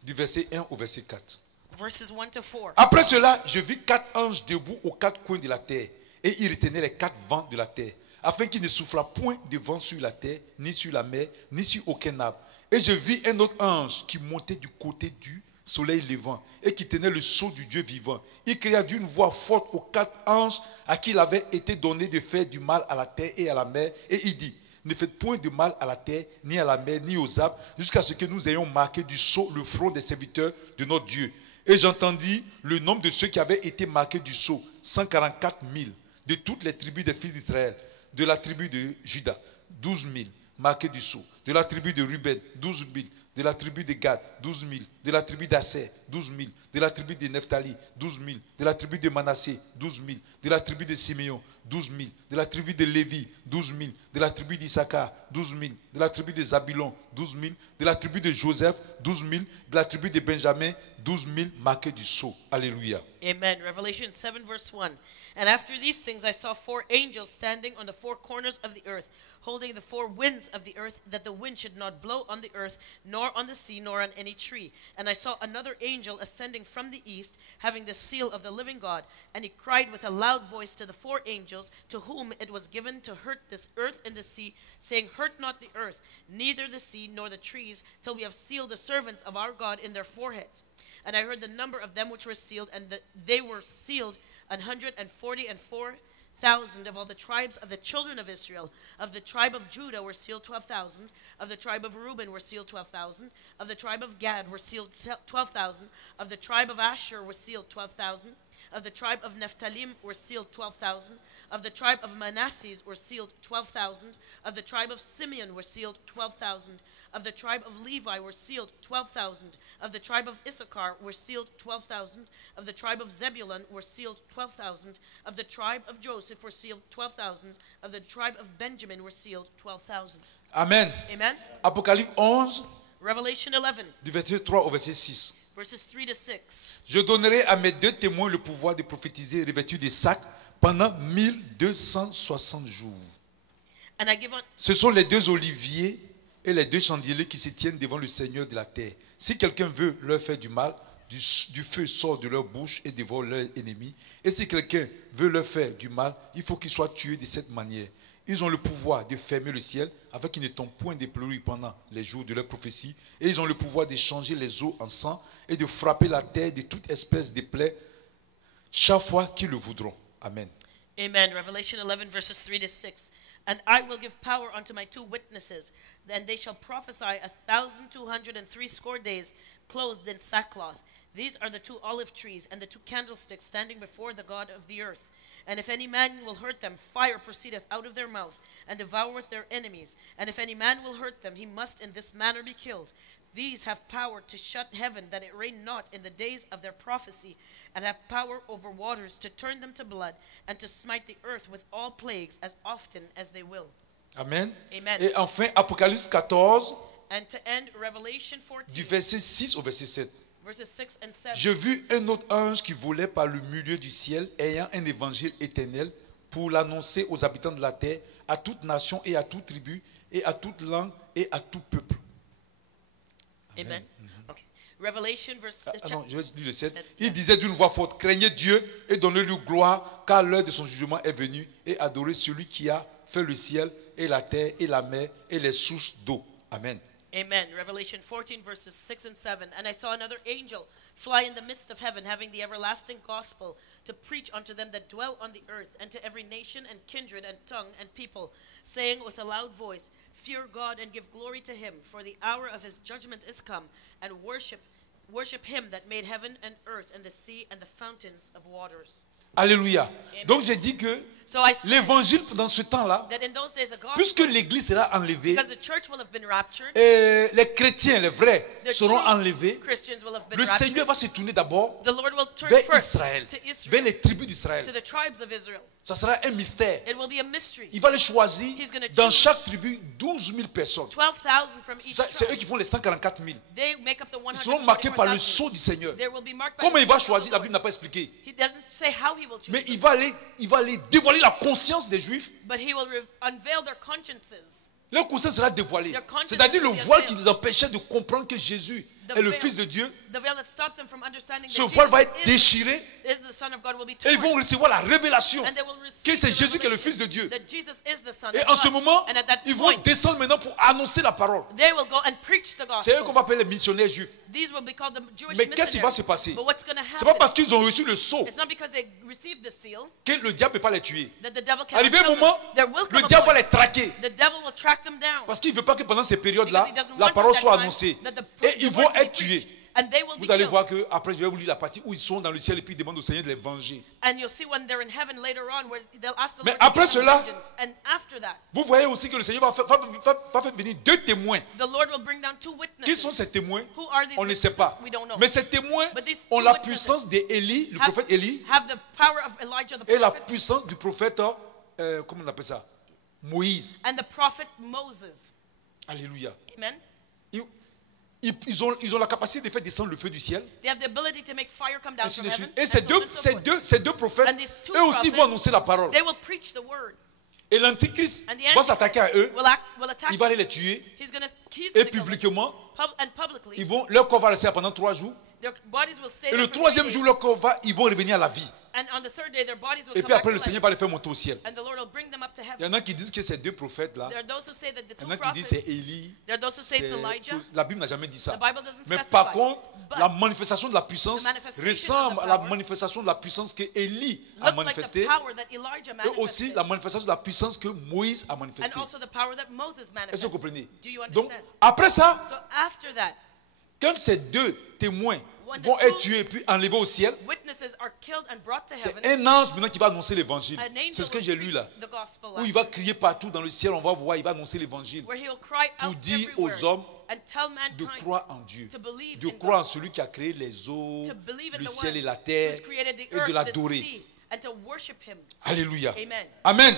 du verset 1 au verset 4. verses 1 to 4. Après cela, je vis 4 anges debout aux 4 coins de la terre, et ils retenaient les 4 vents de la terre, afin qu'il ne soufflât point de vent sur la terre, ni sur la mer, ni sur aucun arbre. Et je vis un autre ange qui montait du côté du soleil levant, et qui tenait le sceau du Dieu vivant. Il cria d'une voix forte aux 4 anges à qui il avait été donné de faire du mal à la terre et à la mer, et il dit: ne faites point de mal à la terre, ni à la mer, ni aux arbres, jusqu'à ce que nous ayons marqué du sceau le front des serviteurs de notre Dieu. Et j'entendis le nombre de ceux qui avaient été marqués du sceau, 144 000, de toutes les tribus des fils d'Israël, de la tribu de Juda, 12 000, marqués du sceau, de la tribu de Ruben, 12 000, de la tribu de Gad, 12 000, de la tribu d'Asser, 12 000, de la tribu de Nephtali, 12 000, de la tribu de Manassé, 12 000, de la tribu de Siméon, 12 000, de la tribu de Lévi, 12 000, de la tribu d'Issachar, 12 000, de la tribu de Zabulon, 12 000, de la tribu de Joseph, 12 000, de la tribu de Benjamin, 12 000, marqués du sceau. Alléluia. Amen. Revelation 7, verse 1. And after these things I saw 4 angels standing on the 4 corners of the earth, holding the 4 winds of the earth, that the wind should not blow on the earth, nor on the sea, nor on any tree. And I saw another angel ascending from the east, having the seal of the living God. And he cried with a loud voice to the 4 angels, to whom it was given to hurt this earth and the sea, saying, hurt not the earth, neither the sea, nor the trees, till we have sealed the servants of our God in their foreheads. And I heard the number of them which were sealed, and they were sealed 144,000 of all the tribes of the children of Israel. Of the tribe of Judah were sealed 12,000. Of the tribe of Reuben were sealed 12,000. Of the tribe of Gad were sealed 12,000. Of the tribe of Asher were sealed 12,000. Of the tribe of Nephthalim were sealed 12,000. Of the tribe of Manasseh were sealed 12,000. Of the tribe of Simeon were sealed 12,000. Of the tribe of Levi were sealed 12,000. Of the tribe of Issachar were sealed 12,000. Of the tribe of Zebulun were sealed 12,000. Of the tribe of Joseph were sealed 12,000. Of the tribe of Benjamin were sealed 12,000. Amen. Amen. Apocalypse 11, Revelation 11, du verset 3 au verset 6. verses 3 to 6. Je donnerai à mes deux témoins le pouvoir de prophétiser revêtus de sacs pendant 1260 jours. And I give on, Ce sont les deux oliviers et les deux chandeliers qui se tiennent devant le Seigneur de la terre. Si quelqu'un veut leur faire du mal, du feu sort de leur bouche et dévore leurs ennemis. Et si quelqu'un veut leur faire du mal, il faut qu'ils soient tués de cette manière. Ils ont le pouvoir de fermer le ciel afin qu'ils ne tombent point des pluies pendant les jours de leur prophétie. Et ils ont le pouvoir de changer les eaux en sang et de frapper la terre de toute espèce de plaies chaque fois qu'ils le voudront. Amen. Amen. Revelation 11, verses 3 to 6. And I will give power unto my two witnesses, and they shall prophesy 1,260 days, clothed in sackcloth. These are the two olive trees and the two candlesticks standing before the God of the earth. And if any man will hurt them, fire proceedeth out of their mouth, and devoureth their enemies. And if any man will hurt them, he must in this manner be killed. These have power to shut heaven, that it rain not in the days of their prophecy, and have power over waters to turn them to blood, and to smite the earth with all plagues as often as they will. Amen. Amen. Et enfin, Apocalypse 14, And to end, Revelation du 14, verset 6 au verset 7. verses 6 and 7. Je vis un autre ange qui volait par le milieu du ciel, ayant un évangile éternel pour l'annoncer aux habitants de la terre, à toute nation et à toute tribu, et à toute langue et à tout peuple. Amen. Okay. Revelation verse Non, je vais lire le 7. 7, Il yeah. disait d'une voix forte, craignez Dieu et donnez-lui gloire, car l'heure de son jugement est venue, et adorez celui qui a fait le ciel et la terre et la mer et les sources d'eau. Amen. Amen. Revelation 14, verses 6 and 7. And I saw another angel fly in the midst of heaven, having the everlasting gospel to preach unto them that dwell on the earth, and to every nation and kindred and tongue and people, saying with a loud voice, Fear God and give glory to him, for the hour of his judgment is come, and worship him that made heaven and earth and the sea and the fountains of waters. Alléluia. Amen. Donc j'ai dit que So I said l'évangile dans ce temps-là, that in those days the gospel, puisque l'église sera enlevée, because the church will have been raptured, et les chrétiens, les vrais, the seront true enlevés, Christians will have been le raptured. Seigneur va se tourner d'abord The Lord will turn vers first Israël, to vers Israel, les tribus d'Israël. to the tribes of Israel. Ça sera un mystère. It will be a mystery. Il va les choisir He's gonna dans choose chaque tribu 12 000 personnes. 12,000 from each C'est eux tribe. qui font les 144 000. They make up the Ils seront marqués par le 144,000. sceau du Seigneur. They will be marked by Comment the il va seal of choisir, the la Lord. Bible n'a pas expliqué. He doesn't say how he will choose Mais them, il va aller dévoiler la conscience des Juifs. but he will unveil their consciences. Leur conscience sera dévoilée. Their conscience C'est-à-dire le will be voile qui unveiled. les empêchait de comprendre que Jésus The est le veil- Fils de Dieu. The veil that stops them from understanding Ce that voile va être Jesus déchiré is the Son of God will be et ils vont torn. recevoir la révélation And they will receive que c'est the Jésus qui est le revelation Fils de Dieu. that Jesus is the Son Et of en ce God. moment, And at that ils vont point, descendre maintenant pour annoncer la parole. they will go and preach the C'est eux qu'on gospel. va appeler les missionnaires juifs. These will be called the Jewish Mais qu'est-ce qui va missionaries. se passer? But what's going to C'est pas happen? parce qu'ils ont reçu le sceau It's not because they received the seal que le diable ne peut pas les tuer. that the devil can Arrivé un kill them. moment, There will come le a diable va point. les traquer. The devil will track them down. Parce qu'il ne veut pas que pendant ces périodes-là, Because he doesn't la want parole at soit that time annoncée. that the Et ils vont word to be être tués. preached. And they will be Vous allez killed. voir que après je vais vous lire la partie où ils sont dans le ciel et puis ils demandent au Seigneur de les venger. And you'll see when they're in heaven later on where they'll ask the Mais Lord to après give them cela, vengeance. And after that, Vous voyez aussi que le Seigneur va faire venir deux témoins. the Lord will bring down two Qui sont witnesses. ces témoins? Who are these On ne sait witnesses? pas. We don't know. Mais ces témoins But these ont two la witnesses puissance d'Élie, le have- prophète Élie, have the power of Elijah the et la prophet puissance du prophète, comment on appelle ça? Moïse. and the prophet Moses. Alléluia. Amen. Ils ont la capacité de faire descendre le feu du ciel. They have the ability to make fire come down Ainsi from de heaven. suite. Et and so on and so forth. ces deux prophètes, And these two eux aussi prophets, vont annoncer la parole. They will preach the word. Et l'Antichrist And the va Antichrist s'attaquer à eux. will attack Il va aller les tuer. He's Et gonna kill them. publiquement, And publicly, leur corps va rester pendant 3 jours. their bodies will stay Et there le for 3 troisième days. jour, ils vont revenir à la vie. And on the third day, their bodies will Et come puis back après, to le Seigneur life. va les faire monter au ciel. And the Lord will bring them up to Il y heaven. en a qui disent que ces deux prophètes-là, There are those who say that the il y two en a qui disent que c'est prophets, Élie. there are those who say it's Elijah. La Bible n'a jamais dit ça. The Bible doesn't Mais specify. par contre, But la manifestation de la puissance the manifestation ressemble of the à la power manifestation de la puissance que Élie a looks like the manifestée power that Elijah et aussi manifested. la manifestation de la puissance que Moïse a And manifestée. also the power that Moses Est-ce que manifested. vous comprenez? Do you Donc, understand? après ça, So after that, Quand ces deux témoins vont être tués et puis enlevés au ciel, c'est un ange maintenant qui va annoncer l'évangile. C'est ce que j'ai lu là. Où il va crier partout dans le ciel, on va voir, il va annoncer l'évangile. Pour dire aux hommes de croire en Dieu, de croire en celui qui a créé les eaux, le ciel et la terre, et de l'adorer. Alléluia. Amen.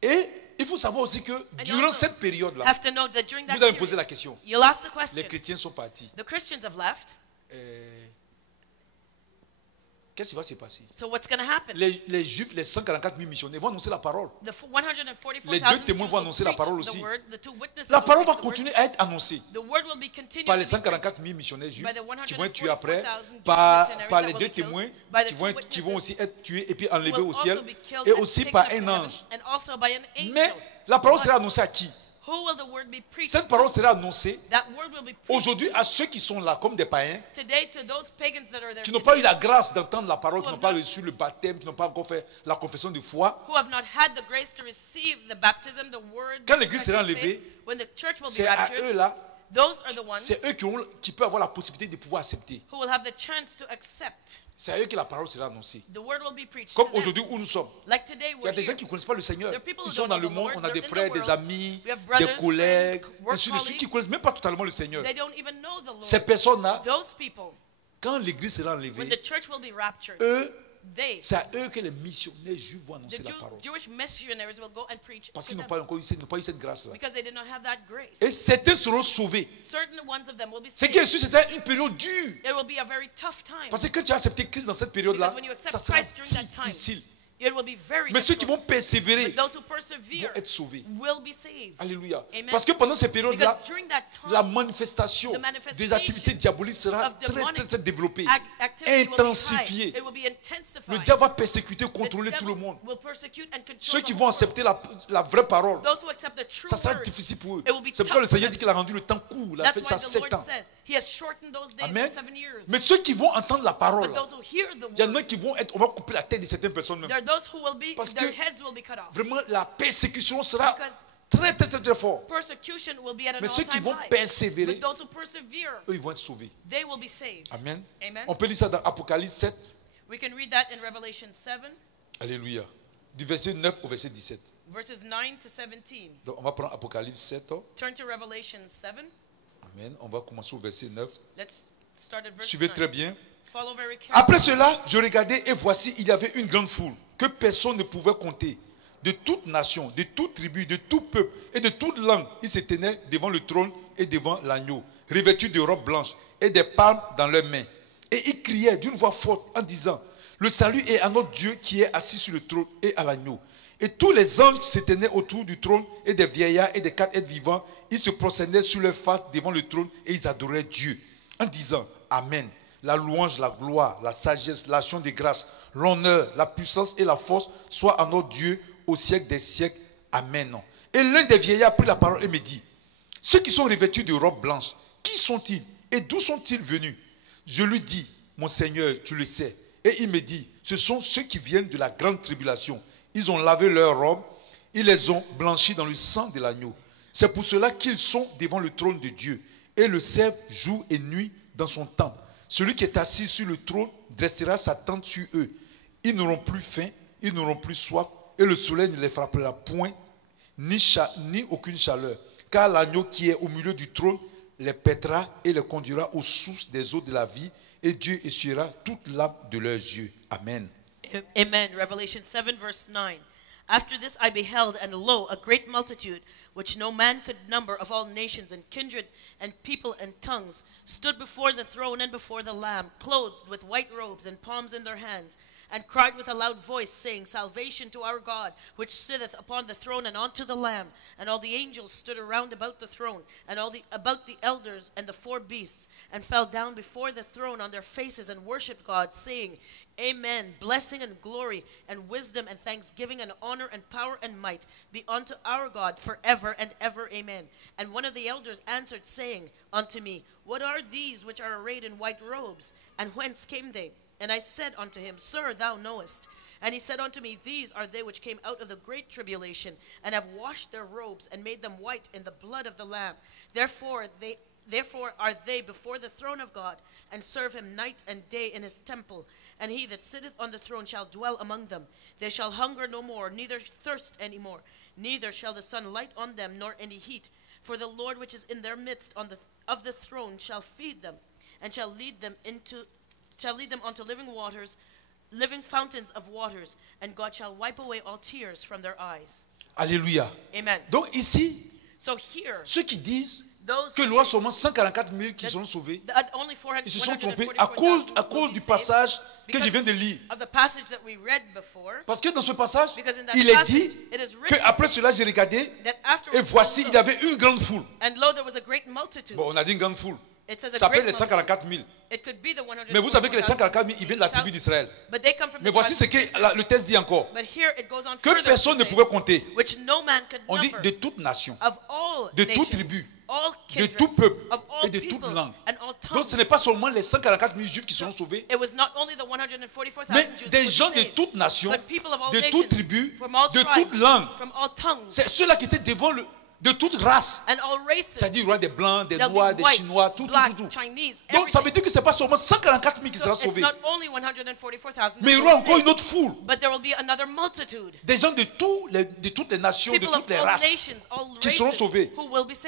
Et il faut savoir aussi que durant cette période-là, vous avez posé la question. Les chrétiens sont partis. Qu'est-ce qui va se passer? Les Juifs, les 144 000 missionnaires vont annoncer la parole. Les deux témoins vont annoncer la parole aussi. La parole va continuer à être annoncée par les 144 000 missionnaires juifs qui vont être tués après, par les deux témoins qui vont aussi être tués et puis enlevés au ciel, et aussi par un ange. Mais la parole sera annoncée à qui? Cette parole sera annoncée aujourd'hui à ceux qui sont là comme des païens, qui n'ont pas eu la grâce d'entendre la parole, qui n'ont pas reçu le baptême, qui n'ont pas encore fait la confession de foi. Quand l'église sera enlevée, c'est à eux là, c'est eux qui peuvent avoir la possibilité de pouvoir accepter. C'est à eux que la parole sera annoncée. Comme aujourd'hui où nous sommes. Il y a des gens qui ne connaissent pas le Seigneur. Ils sont dans le monde, on a des frères, des amis, des collègues, ainsi de suite, qui ne connaissent même pas totalement le Seigneur. Ces personnes-là, quand l'église sera enlevée, eux, c'est à eux que les missionnaires juifs vont annoncer la parole. Parce qu'ils n'ont pas encore eu cette grâce-là. Et certains seront sauvés. Ce qui est sûr, c'était une période dure. Parce que quand tu as accepté Christ dans cette période-là, ça sera difficile. Mais ceux qui vont persévérer vont être sauvés. Alléluia. Parce que pendant ces périodes-là, la manifestation des activités diaboliques sera très développée, intensifiée. Le diable va persécuter, contrôler tout le monde. Ceux qui vont accepter la vraie parole, ça sera difficile pour eux. C'est pourquoi le Seigneur dit qu'il a rendu le temps court. Il a fait ça 7 ans. Amen. Mais ceux qui vont entendre la parole, il y en a qui vont être, on va couper la tête de certaines personnes même. Parce que vraiment la persécution sera très fort. Mais ceux qui vont persévérer, eux ils vont être sauvés. Amen. On peut lire ça dans Apocalypse 7. Alléluia. Du verset 9 au verset 17. Donc on va prendre Apocalypse 7. Turn to Revelation 7. Amen. On va commencer au verset 9. Suivez très bien. Après cela, je regardais et voici, il y avait une grande foule que personne ne pouvait compter. De toute nation, de toute tribu, de tout peuple et de toute langue, ils se tenaient devant le trône et devant l'agneau, revêtus de robes blanches et des palmes dans leurs mains. Et ils criaient d'une voix forte en disant, le salut est à notre Dieu qui est assis sur le trône et à l'agneau. Et tous les anges se tenaient autour du trône et des vieillards et des 4 êtres vivants. Ils se prosternaient sur leur face devant le trône et ils adoraient Dieu en disant, Amen. La louange, la gloire, la sagesse, l'action de grâce, l'honneur, la puissance et la force soient à notre Dieu au siècle des siècles. Amen. Et l'un des vieillards prit la parole et me dit, ceux qui sont revêtus de robes blanches, qui sont-ils et d'où sont-ils venus? Je lui dis, mon Seigneur, tu le sais. Et il me dit, ce sont ceux qui viennent de la grande tribulation. Ils ont lavé leurs robes, ils les ont blanchis dans le sang de l'agneau. C'est pour cela qu'ils sont devant le trône de Dieu et le servent jour et nuit dans son temple. Celui qui est assis sur le trône dressera sa tente sur eux. Ils n'auront plus faim, ils n'auront plus soif, et le soleil ne les frappera point, ni aucune chaleur. Car l'agneau qui est au milieu du trône les paîtra et les conduira aux sources des eaux de la vie, et Dieu essuiera toute l'âme de leurs yeux. Amen. Amen. Revelation 7, verse 9. After this I beheld, and lo, a great multitude, which no man could number, of all nations and kindreds and people and tongues, stood before the throne and before the Lamb, clothed with white robes and palms in their hands, and cried with a loud voice, saying, Salvation to our God, which sitteth upon the throne, and unto the Lamb. And all the angels stood around about the throne, and about the elders and the 4 beasts, and fell down before the throne on their faces, and worshipped God, saying, Amen. Blessing and glory and wisdom and thanksgiving and honor and power and might be unto our God forever and ever. Amen. And one of the elders answered, saying unto me, What are these which are arrayed in white robes? And whence came they? And I said unto him, Sir, thou knowest. And he said unto me, These are they which came out of the great tribulation, and have washed their robes, and made them white in the blood of the Lamb. Therefore are they before the throne of God, and serve him night and day in his temple. And he that sitteth on the throne shall dwell among them. They shall hunger no more, neither thirst any more. Neither shall the sun light on them, nor any heat. For the Lord which is in their midst of the throne shall feed them, and shall lead them unto living waters, living fountains of waters, and God shall wipe away all tears from their eyes. Alléluia. Amen. Donc ici, so here, ceux qui disent que il y aura seulement 144 000 qui seront sauvés, ils se sont trompés à cause du passage que je viens de lire. Parce que dans ce passage, il est dit qu'après cela, j'ai regardé et voici, il y avait une grande foule. Bon, on a dit une grande foule. Ça s'appelle les 144 000. Mais vous savez que les 144 000, ils viennent de la tribu d'Israël. Mais voici ce que le texte dit encore. Que personne ne pouvait compter. On dit de toute nation, de toute tribu, de tout peuple et de toute langue. Donc ce n'est pas seulement les 144 000 juifs qui seront sauvés, mais des gens de toute nation, de toute tribu, de toute langue. C'est ceux-là qui étaient devant de toute race. C'est-à-dire il y aura des blancs, des noirs, des chinois, tout. Donc ça veut dire que ce n'est pas seulement 144 000 qui seront sauvés. Mais il y aura encore une autre foule. Des gens de toutes les nations, de toutes les races qui seront sauvés.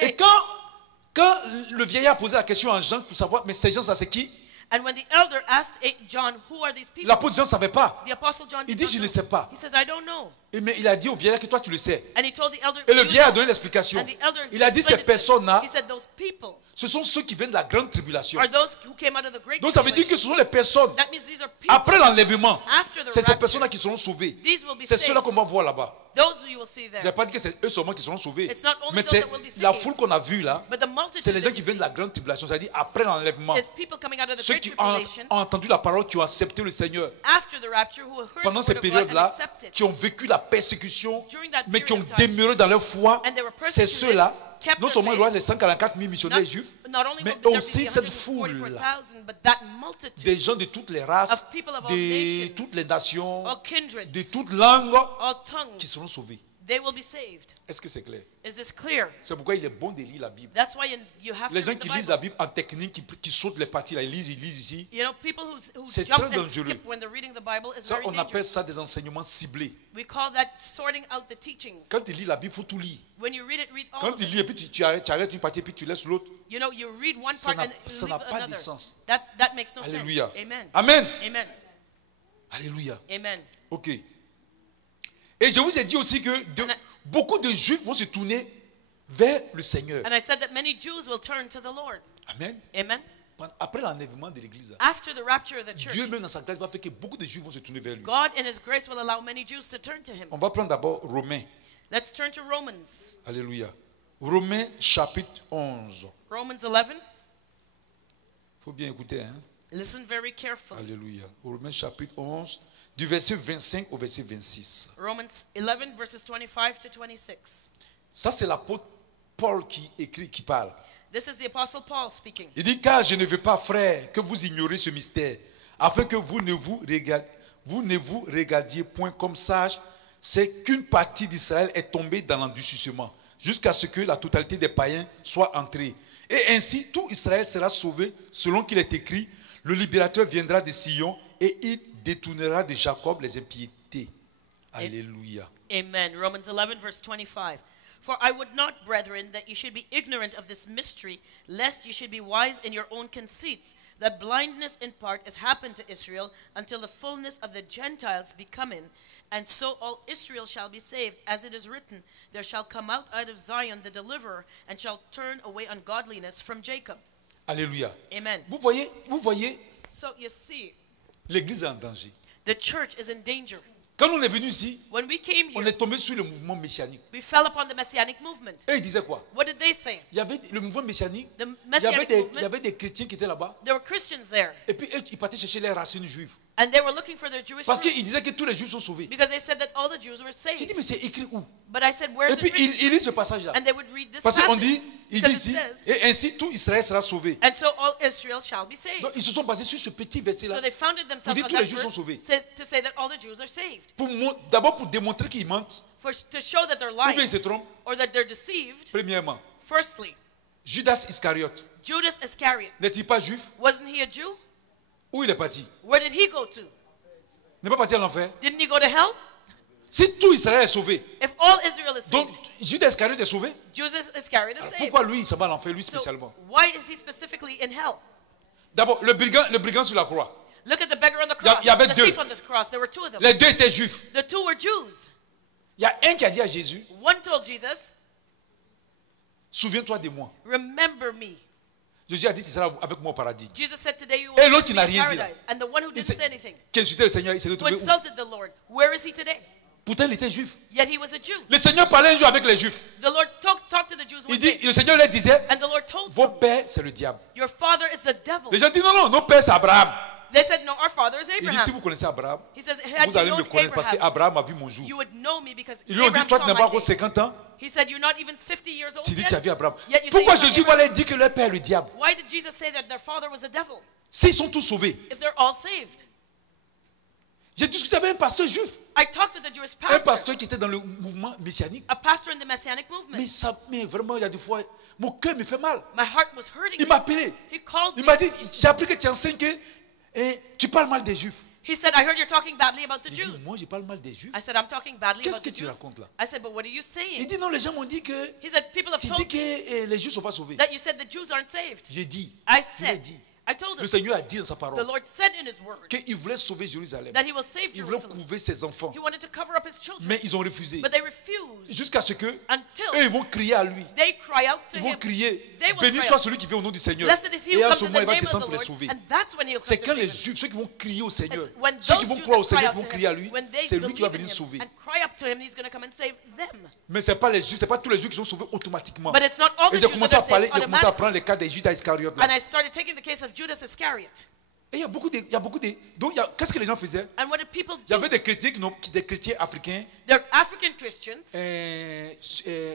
Et quand le vieillard posait la question à Jean pour savoir, mais ces gens, ça c'est qui? And when the elder asked John, who are these people? L'apôtre Jean ne savait pas. The apostle John il dit, je ne sais pas. He says, I don't know. Mais il a dit au vieillard que toi tu le sais. And he told the elder, et le vieillard a donné l'explication. Il a dit, ces personnes-là, he said, those people ce sont ceux qui viennent de la grande tribulation. Are those who came out of the great Donc ça veut dire que ce sont les personnes, après l'enlèvement, c'est ces personnes-là qui seront sauvées. C'est ceux-là qu'on va voir là-bas. Je n'ai pas dit que c'est eux seulement qui seront sauvés. Mais c'est la foule qu'on a vue là. C'est les gens qui viennent de la grande tribulation. C'est-à-dire après l'enlèvement. Ceux qui ont entendu la parole, qui ont accepté le Seigneur. Pendant ces périodes-là, qui ont vécu la persécution, mais qui ont demeuré dans leur foi. C'est ceux-là. Non seulement il y aura les 144 000 missionnaires juifs, mais aussi cette foule des gens de toutes les races, de toutes les nations, de toutes langues qui seront sauvés. Est-ce que c'est clair? C'est pourquoi il est bon de lire la Bible. Les gens qui lisent la Bible en technique, qui sautent les parties, là, ils lisent ici. C'est très dangereux. Ça, on appelle ça des enseignements ciblés. Quand tu lis la Bible, il faut tout lire. Quand tu lis et puis tu arrêtes une partie et puis tu laisses l'autre, ça n'a pas de sens. Alléluia. Amen. Alléluia. Ok. Et je vous ai dit aussi que beaucoup de Juifs vont se tourner vers le Seigneur. Amen. Après l'enlèvement de l'Église, Dieu même dans sa grâce va faire que beaucoup de Juifs vont se tourner vers lui. On va prendre d'abord Romains. Let's turn to Romans. Alléluia. Romains chapitre 11. Romans 11. Il faut bien écouter. Hein? Listen very carefully. Alléluia. Romains chapitre 11. Du verset 25 au verset 26. Romans 11 verses 25 to 26. Ça c'est l'apôtre Paul qui écrit, qui parle. This is the apostle Paul speaking. Il dit, car je ne veux pas, frères, que vous ignoriez ce mystère, afin que vous ne vous regardiez point comme sages, c'est qu'une partie d'Israël est tombée dans l'endurcissement, jusqu'à ce que la totalité des païens soit entrée. Et ainsi tout Israël sera sauvé, selon qu'il est écrit, le libérateur viendra de Sion et il détournera de Jacob les impiétés. Alléluia. Amen. Romans 11 verse 25. For I would not, brethren, that you should be ignorant of this mystery, lest you should be wise in your own conceits, that blindness in part has happened to Israel until the fullness of the Gentiles be come in, and so all Israel shall be saved, as it is written, there shall come out of Zion the deliverer, and shall turn away ungodliness from Jacob. Alléluia. Amen. Vous voyez, so you see, l'Église est en danger. The church is in danger. Quand on est venu ici, when we came here, on est tombé sur le mouvement messianique. We fell upon the messianic movement. Et ils disaient quoi? What did they say? Il y avait le mouvement messianique. Il y avait des chrétiens qui étaient là-bas. There were Christians there. Et puis ils partaient chercher les racines juives. And they were looking for their Jewish Parce qu'ils disaient que tous les Juifs sont sauvés. Because they said that all the Jews were saved. J'ai dit, mais c'est écrit où? But I said, where is it written? Et puis ils lisent ce passage-là. And they would read this Parce qu'on dit, Il dit ici, et ainsi tout Israël sera sauvé. And so all Israel shall be saved. Donc ils se sont basés sur ce petit verset-là. So they founded Pour themselves dire on tous that les Juifs sont verse sauvés. to say that all the Jews are saved. D'abord pour démontrer qu'ils mentent. To show that they're Ou bien lying ils se trompent. or that they're deceived. Premièrement, Firstly, Judas Iscariote. Judas Iscariot. N'est-il pas juif? Wasn't he a Jew? Où il est parti? Where did he go to? Il n'est pas parti à l'enfer. Didn't he go to hell? Si tout Israël est sauvé, If all Israel is donc saved, Judas Iscariote est sauvé. Judas Iscariot is Alors, saved. pourquoi lui il s'en va à l'enfer, lui So spécialement? why is he specifically in hell? D'abord, le brigand sur la croix. Look at the beggar on the cross. Il y avait The deux. thief on this cross. There were two of them. Les deux étaient juifs. The two were Jews. Il y a un qui a dit à Jésus, One told Jesus, souviens-toi de moi. remember me. Jésus a dit, tu seras avec moi au paradis. Jesus said today you Et will l'autre be qui n'a in rien dit là. paradise. And the one who didn't say anything, Qui insultait le Seigneur, il s'est who retrouvé où? insulted the Lord, where is he today? Pourtant, il était juif. Yet he was a Jew. Le Seigneur parlait un jour avec les juifs. The Lord talked to the Jews one Il dit, day, le Seigneur leur disait, and the Lord told vos them, pères, c'est le diable. your father is the devil. Les gens disent, non, non, nos pères, c'est Abraham. They said, no, our father is Il dit, si Abraham. vous connaissez Abraham, He says, had vous you allez me known connaître parce Abraham, qu'Abraham a vu mon jour. you would know me because Ils lui ont dit, Abraham toi, tu saw n'as my pas encore day. 50 ans. He said, you're not even 50 years old Tu dis, yet. tu as vu Abraham. Yet you say Pourquoi you saw Jésus va Abraham. leur dire que leur père est le diable? Why did Jesus say that their father was the devil? S'ils sont tous sauvés. If they're all saved. J'ai discuté avec un pasteur juif. I talked with a Jewish Un pastor, pasteur qui était dans le mouvement messianique. a pastor in the Messianic movement. Mais vraiment, il y a des fois, mon cœur me fait mal. My heart was hurting Il me. m'a appelé. He called Il me. m'a dit, j'ai appris que tu enseignes que tu parles mal des juifs. He said, I heard you're talking badly about the Il dit, Jews. moi je parle mal des juifs. I said, I'm talking badly Qu'est-ce about que the tu Jews. racontes là? I said, but what are you Il saying? dit, non, les gens m'ont dit que He said, people have tu told dis me que les juifs ne sont pas sauvés. that you said the Jews aren't saved. J'ai dit, I je l'ai said, dit. I told Le him, Seigneur a dit dans sa the parole Lord said in his word qu'il voulait sauver Jérusalem. that he will save Il voulait Jerusalem. couvrir ses enfants. He wanted to cover up his children. Mais ils ont refusé. But they refused Jusqu'à ce que eux, until ils vont crier à lui. they cry out to Ils vont him. crier, They will béni cry soit out. celui qui vient au nom du Seigneur. Blessed is he Et who à comes ce in moment, the il va name of descendre the pour les Lord. sauver. And that's when he'll C'est come quand to les save them. Juifs, ceux qui vont crier au Seigneur, It's when ceux qui those vont Jews croire au that Seigneur, cry qui vont out to crier à him, lui, when they c'est lui qui va believe in venir him sauver. and cry up to him, he's going to come and save them. Mais ce n'est pas les Juifs, ce n'est pas tous les Juifs qui sont sauvés automatiquement. But it's not all the Et j'ai Jews commencé that à are parler, saved j'ai commencé à automatically. prendre le cas des Judas Iscariote. And I started taking the case of Judas Iscariot. Et il y a beaucoup de, donc qu'est-ce que les gens faisaient? And what did people Il y do? avait des chrétiens des chrétiens africains, They're African Christians,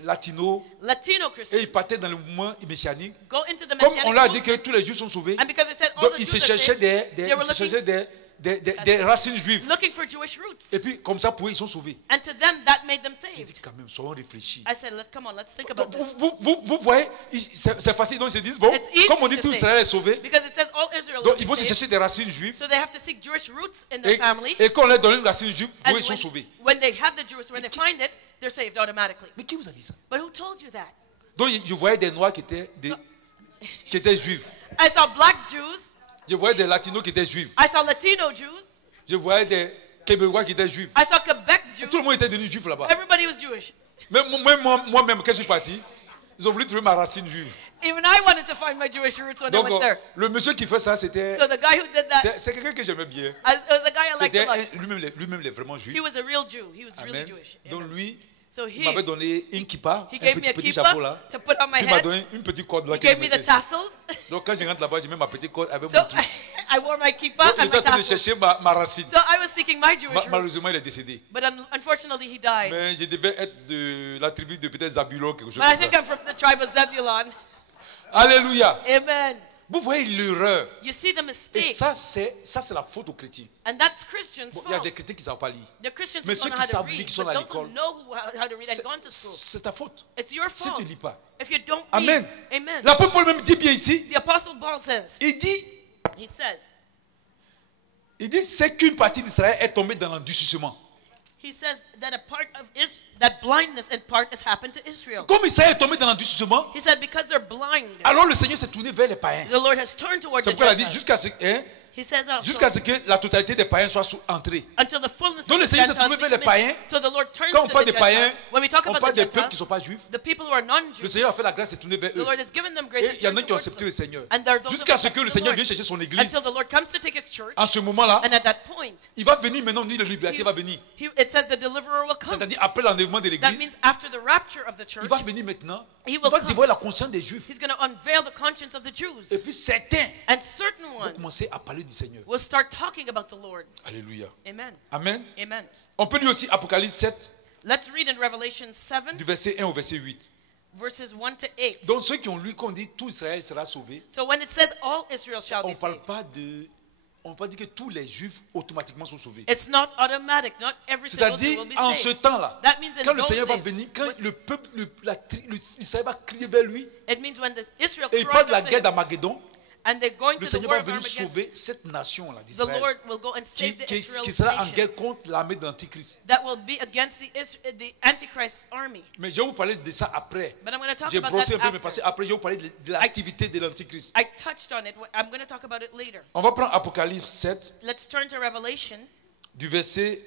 latinos, Latino et Christians, ils partaient dans le mouvement messianique. go into the Comme Messianic on leur a dit movement. que tous les Juifs sont sauvés, And because they said all donc the ils se Jews are cherchaient saved, they were ils se cherchaient looking, des racines juives. looking for Jewish roots. Et puis comme ça, pour eux, ils sont sauvés. And to them, that made them J'ai dit saved. quand même, soyons réfléchis. I said, come on, let's think about Donc, this. vous voyez, c'est facile, donc ils se disent, bon, It's easy comme on dit to tout say. Israël est sauvé, Because it says all Israel donc will ils be vont se saved. chercher des racines juives. So they have to seek Jewish roots in their family. Et quand on leur donne une racine juive, pour And eux, ils sont sauvés. when they have the Jewish, when they find it, they're saved automatically. Mais qui vous a dit ça? But who told you that? Donc je voyais des noirs qui étaient juifs. I saw black Jews. Je voyais des latinos qui étaient juifs. I saw Latino Jews. Je voyais des Québécois qui étaient juifs. I saw Quebec Et Jews. tout le monde était devenu juif là-bas. Everybody was Jewish. Même moi-même, quand je suis parti, ils ont voulu trouver ma racine juive. Even I wanted to find my Jewish roots when I Donc went there. le monsieur qui fait ça, c'était... So the guy who did that, C'est quelqu'un que j'aimais bien. it was a guy I liked C'était a lot. lui-même, il est vraiment juif. He was a real Jew. He was really Amen. Jewish. Donc Amen. lui, So il m'avait donné une kippa, he un gave me a petit kippah chapeau là. to put on my Puis il m'a head. donné une petite corde là. He qu'il gave me the mettait. tassels. Donc quand je rentre là-bas, je mets ma petite corde avec So mon truc. I wore my kippah Donc il and était my en train de tassels. chercher ma racine. So I was seeking my Jewish roots. Malheureusement, il est décédé. But unfortunately, he died. Mais je devais être de la tribu de peut-être Zabulon, quelque chose But I comme think ça. I'm from the tribe of Zebulon. Alléluia. Amen. Vous voyez l'erreur. You see the Et mistake. ça, c'est la faute aux chrétiens. And that's Christians' Bon, il y a fault. des chrétiens qui ne savent pas lire. The Christians Mais who ceux don't know qui how to savent lire, read, qui sont but à those who l'école, know how to read and gone to school. C'est ta faute. It's your Si tu fault. ne lis pas. If you don't Amen. read. Amen. L'apôtre Paul même dit bien ici, The Apostle Paul says, il dit, he says, c'est qu'une partie d'Israël est tombée dans l'endurcissement. he says that a part of that blindness in part has happened to Israel. Comme Israël est tombé dans l'endurcissement, He said because they're blind, alors le Seigneur s'est tourné vers les païens. the Lord has turned towards C'est the pourquoi il a dit Gentiles. He says also, jusqu'à ce que la totalité des païens soit entrée. until the fullness Donc of le the Seigneur s'est Gentiles tourné vers be les païens. committed. So the Lord turns Quand on to parle the des païens, Gentiles. When we talk on about parle the des peuples qui ne Gentiles, sont pas juifs. the people who are Le non-Jews, Seigneur a fait la grâce et tourné vers the eux. Lord has given them grace Et to il y en a turn qui ont towards accepté le them. Seigneur. And there are those Jusqu'à who ce que le accept the Seigneur Lord. vienne chercher son église. Until the Lord comes to take his church. En ce moment-là, And at that point, il va venir maintenant, le libérateur va venir. it says the deliverer will come. C'est-à-dire après l'enlèvement de That l'église, means after the rapture of the church, il va venir maintenant. He Il will va come. dévoiler la conscience des Juifs. he's going to unveil the conscience of the Jews. Et puis certains And certain vont ones commencer à parler du Seigneur. will start talking about the Lord. Alléluia. Amen. Amen. Amen. On peut lire aussi Apocalypse 7, Let's read in Revelation 7, du verset 1 au verset 8. verses 1 to 8. Donc ceux qui ont lu qu'on dit tout Israël sera sauvé. So when it says all Israel shall On be parle saved. pas de on peut dire que tous les juifs automatiquement sont sauvés. It's not automatic. Not every single Jew C'est-à-dire will be en saved. ce temps-là, That means in quand le those Seigneur va days, venir, quand le peuple, Israël va crier vers lui, it means when the Israel et il cries parle de la out to guerre him, d'Armageddon, and they're going le to the Seigneur war va of venir Armageddon, sauver cette nation-là the d'Israël, Lord will go and save the Israel qui sera en nation guerre contre l'armée de l'Antichrist. that will be against the Antichrist army. Mais je vais vous parler de ça après. But I'm going to talk J'ai about brossé that un peu, mais after. passé après, je vais vous parler de l'activité de l'Antichrist. I touched on it. I'm going to talk about it later. On va prendre Apocalypse 7, Let's turn to Revelation, du verset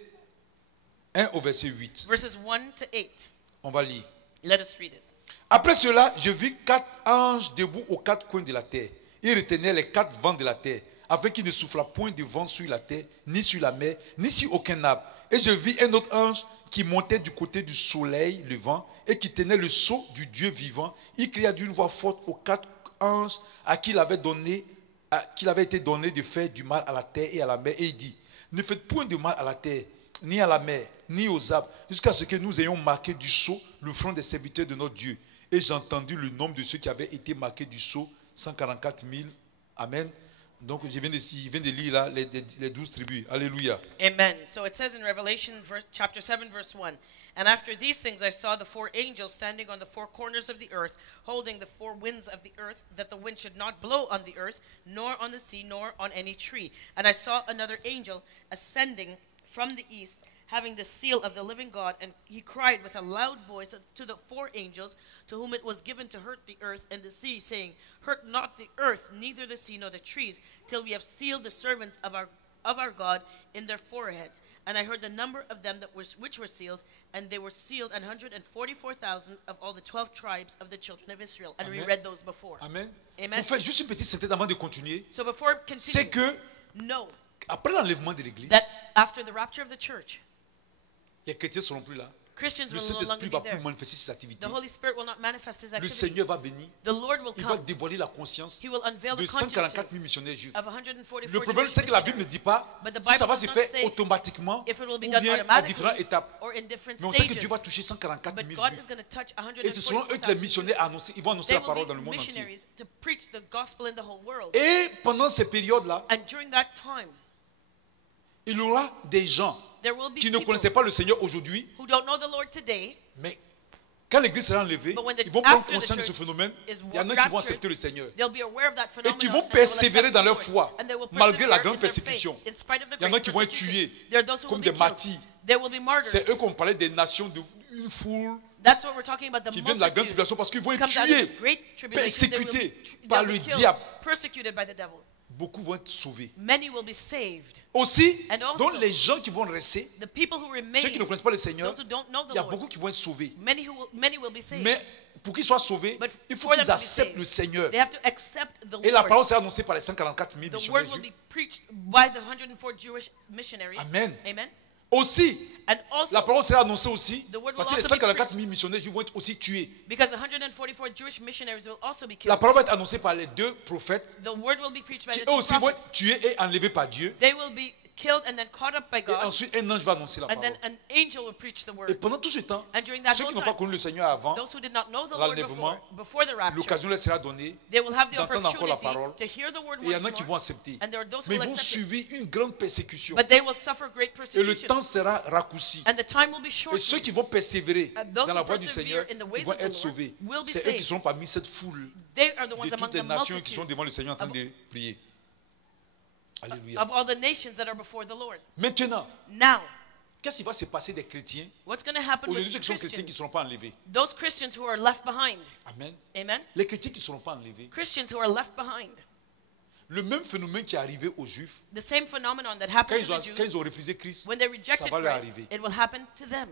1 au verset 8. verses 1 to 8. On va lire. Let us read it. Après cela, je vis 4 anges debout aux 4 coins de la terre. Ils retenaient les 4 vents de la terre, afin qu'il ne soufflât point de vent sur la terre, ni sur la mer, ni sur aucun arbre. Et je vis un autre ange qui montait du côté du soleil levant et qui tenait le sceau du Dieu vivant. Il cria d'une voix forte aux 4 anges à qui il avait été donné de faire du mal à la terre et à la mer. Et il dit, ne faites point de mal à la terre, ni à la mer, ni aux arbres, jusqu'à ce que nous ayons marqué du sceau le front des serviteurs de notre Dieu. Et j'ai entendu le nombre de ceux qui avaient été marqués du sceau, 144 000. Amen. Donc, je viens de lire là les 12 tribus. Alléluia. Amen. So it says in Revelation chapter 7, verse 1, and after these things I saw the 4 angels standing on the 4 corners of the earth, holding the 4 winds of the earth, that the wind should not blow on the earth, nor on the sea, nor on any tree. And I saw another angel ascending from the east, having the seal of the living God, and he cried with a loud voice to the 4 angels to whom it was given to hurt the earth and the sea, saying, hurt not the earth, neither the sea nor the trees, till we have sealed the servants of our God in their foreheads. And I heard the number of them which were sealed, and they were sealed 144,000 of all the 12 tribes of the children of Israel. And Amen. we read those before. Amen. Amen. Pour faire juste une petite synthèse avant de continuer, So before c'est continuing, que know après l'enlèvement de l'église, that after the rapture of the church, les chrétiens ne seront plus là. Christians Le will no longer Saint-Esprit be va there. plus manifester ses activités. The Holy Spirit will not manifest his Le activities. Seigneur va venir. The Lord will Il va come. dévoiler la conscience He will unveil de the 144 consciences 000 missionnaires juifs. of 144 Le problème, Jewish c'est que la Bible ne missionaries. dit pas But the si ça Bible va does se not faire say automatiquement if it will be ou done bien à automatically différentes étapes. or in different Mais on sait que stages. Dieu va toucher 144 But 000 God juifs. is going to touch Et ce seront eux que les 144,000 missionnaires annoncent. Ils vont annoncer They la parole will dans le be monde entier. missionaries to preach the gospel in the whole world. Et pendant ces périodes-là, And during that time, il y aura des gens there will be qui ne people connaissaient pas le Seigneur aujourd'hui, who don't know the Lord today, mais quand l'église sera enlevée, But when the- ils vont prendre after the conscience de ce church phénomène. is Il y en a qui vont raptured, accepter le Seigneur. they'll be aware of that Et phenomenon. qui vont and they will persévérer accept dans the leur Lord. foi, And they will malgré la persevere grande in their faith, persécution. in spite of the Il y en a great qui vont être persecution. tués There are those who comme will des be martyrs. killed. There will be martyrs. C'est eux qu'on parlait des nations, d'une foule That's what we're talking about, the qui viennent de la grande multitude tribulation parce qu'ils vont être comes out of tués, the great tribulation. They will be persécutés par they'll le be killed, diable. persecuted by the devil. Beaucoup vont être sauvés. Many will be saved. Aussi, And also, donc les gens qui vont rester, The people who remain, ceux qui ne connaissent pas le Seigneur, those who don't know il the y a Lord, beaucoup qui vont être sauvés. many will be saved. Mais pour qu'ils soient sauvés, But il faut for them qu'ils to be acceptent saved, le Seigneur. They have to accept the Et la Lord. parole sera annoncée par les 144 000 The missionnaires word will juifs. be preached by the 104 Jewish missionaries. Amen. Amen. Aussi, And also, la parole sera annoncée aussi, The word will parce que les also be 144 000 missionnaires juifs vont être aussi tués. because the 144 Jewish missionaries will also be La killed. parole va être annoncée par les 2 prophètes, The word will be preached by qui the eux two aussi vont prophets. être tués et enlevés par Dieu. They will be killed and then caught up by Et God. ensuite, un ange va annoncer la And parole. then an angel will preach the Et word. pendant tout ce temps, And during that ceux qui whole n'ont pas time, connu le Seigneur avant, those who did not know the Lord l'enlèvement, before the rapture, l'occasion leur sera donnée they will have the d'entendre encore la opportunity parole. to hear the word Et il y en a once qui vont more. accepter. And there are those Mais who ils will vont accept it. subir une grande persécution. But they will suffer great Et le persecution. temps sera raccourci. And the time will be Et ceux shortened. qui vont persévérer And those dans la who voie du persevere Seigneur, in the ways ils vont of the être Lord sauvés. will be C'est eux qui saved. seront parmi cette foule They are the ones de among toutes les the nations qui sont multitude devant le Seigneur en train of- de prier. Alléluia. of all the nations that are before the Lord. Maintenant, Now, qu'est-ce qui va se passer des chrétiens? what's going to happen Aujourd'hui, with ceux qui sont chrétiens qui ne Christians? seront pas enlevés. Those Christians who are left behind. Amen. Amen. Les chrétiens qui ne seront pas enlevés. Christians who are left behind. Le même phénomène qui est arrivé aux Juifs, The same phenomenon that quand happened ils to ont, the quand ils ont Jews refusé Christ, when they ça rejected va leur Christ, arriver. it will happen to them.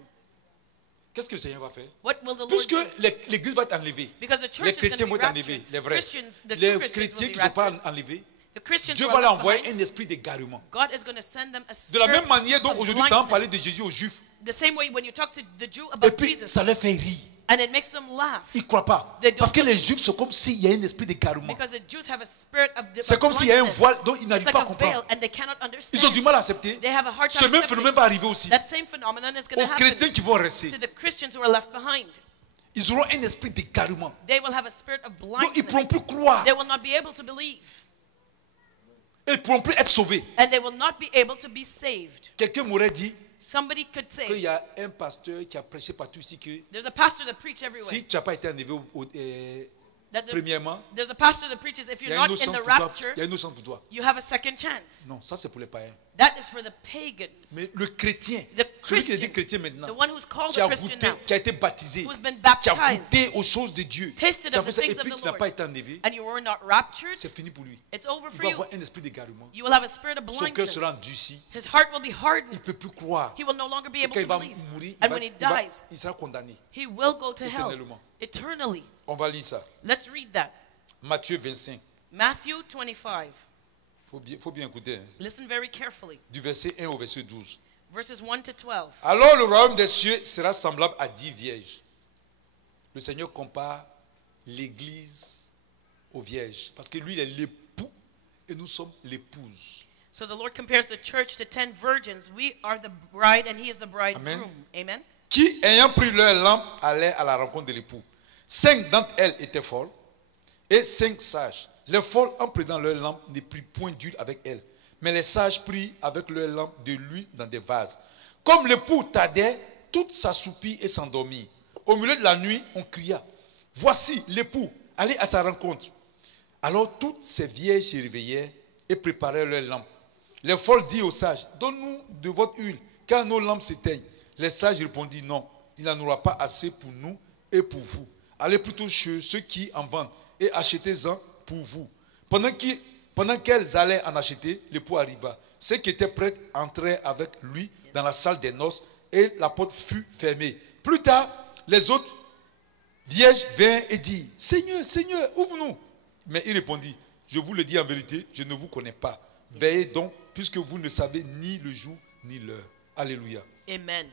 Qu'est-ce que le Seigneur va faire? What will the Lord Puisque do? l'Église va être enlevée, Because the les church is chrétiens going vont to être be enlevés, raptured. les vrais. Christians, the true Les Christians chrétiens will qui be ne sont pas raptured. enlevés, The Christians Dieu who va are leur left envoyer behind, un esprit d'égarement. God is going to send them a De la spirit même manière dont of aujourd'hui, tu as parlé blindness. de Jésus aux Juifs, The same way when you talk to the Jew et about puis Jesus, ça leur fait rire. and it makes them laugh. Ils ne croient pas. They don't Parce que les believe. Juifs, c'est comme s'il y a un esprit d'égarement. Because the Jews have a spirit of C'est comme s'il y a un blindness. voile dont ils It's n'arrivent like pas à a veil, comprendre. and they cannot understand. Ils ont du mal à accepter. They have a hard Ce time même accepting. phénomène va arriver aussi That same phenomenon is going aux to chrétiens happen qui vont rester. to the Christians who are left behind. Ils auront un esprit d'égarement. They will have a spirit of blindness. Donc ils ne pourront plus croire. They will not be able to believe. Ils ne pourront plus être sauvés. And they will not be able to be saved. Quelqu'un m'aurait dit Somebody could say, qu'il y a un pasteur qui a prêché partout ici que there's a pastor that preaches everywhere. si tu n'as pas été enlevé premièrement, there's a pastor that preaches if you're not in the rapture, il y a une autre chance pour toi. you have a second chance. Non, ça c'est pour les païens. That is for the pagans. Mais le chrétien, The celui qui est Christian, dit chrétien maintenant, the one who's called qui a a Christian goûté, now, qui a été baptisé, who's been qui a baptized, goûté aux choses de Dieu, tasted qui a of fait the ça, et things of puis the tu n'as Lord, pas été enlevé, and you were not raptured, c'est fini pour lui. it's over Il for va you. avoir un esprit d'égarement. You will have a spirit of Son cœur blindness. sera endurci. His heart will be Il hardened. ne peut plus croire. He will no longer be Et able quand il to va believe. mourir, And when he dies, il sera condamné. he will go to hell Éternellement. eternally. On va lire ça. Let's read that. Matthieu 25. Matthew 25. Faut bien écouter. Hein. Listen very carefully. Du verset 1 au verset 12. Verses 1 to 12. Alors le royaume des cieux sera semblable à 10 vierges. Le Seigneur compare l'église aux vierges. Parce que lui, il est l'époux et nous sommes l'épouse. So the Lord compares the church to 10 virgins. We are the bride and he is the bridegroom. Amen. Amen. Qui, ayant pris leur lampe, allaient à la rencontre de l'époux. 5 d'entre elles étaient folles et 5 sages. Les folles, en prenant leur lampe, ne prirent point d'huile avec elles. Mais les sages prirent avec leur lampe de l'huile dans des vases. Comme l'époux tardait, toutes s'assoupirent et s'endormirent. Au milieu de la nuit, on cria, « Voici l'époux, allez à sa rencontre. » Alors toutes ces vierges se réveillèrent et préparèrent leurs lampes. Les folles dirent aux sages, « Donne-nous de votre huile, car nos lampes s'éteignent. » Les sages répondirent, « Non, il n'en aura pas assez pour nous et pour vous. Allez plutôt chez ceux qui en vendent et achetez-en pour vous. » Pendant qu'elles allaient en acheter, l'époux arriva. Ceux qui étaient prêts entrèrent avec lui dans la salle des noces et la porte fut fermée. Plus tard, les autres vierges vinrent et dirent, « Seigneur, Seigneur, ouvre-nous. » Mais il répondit, « Je vous le dis en vérité, je ne vous connais pas. Veillez donc, puisque vous ne savez ni le jour ni l'heure. » Alléluia. Amen.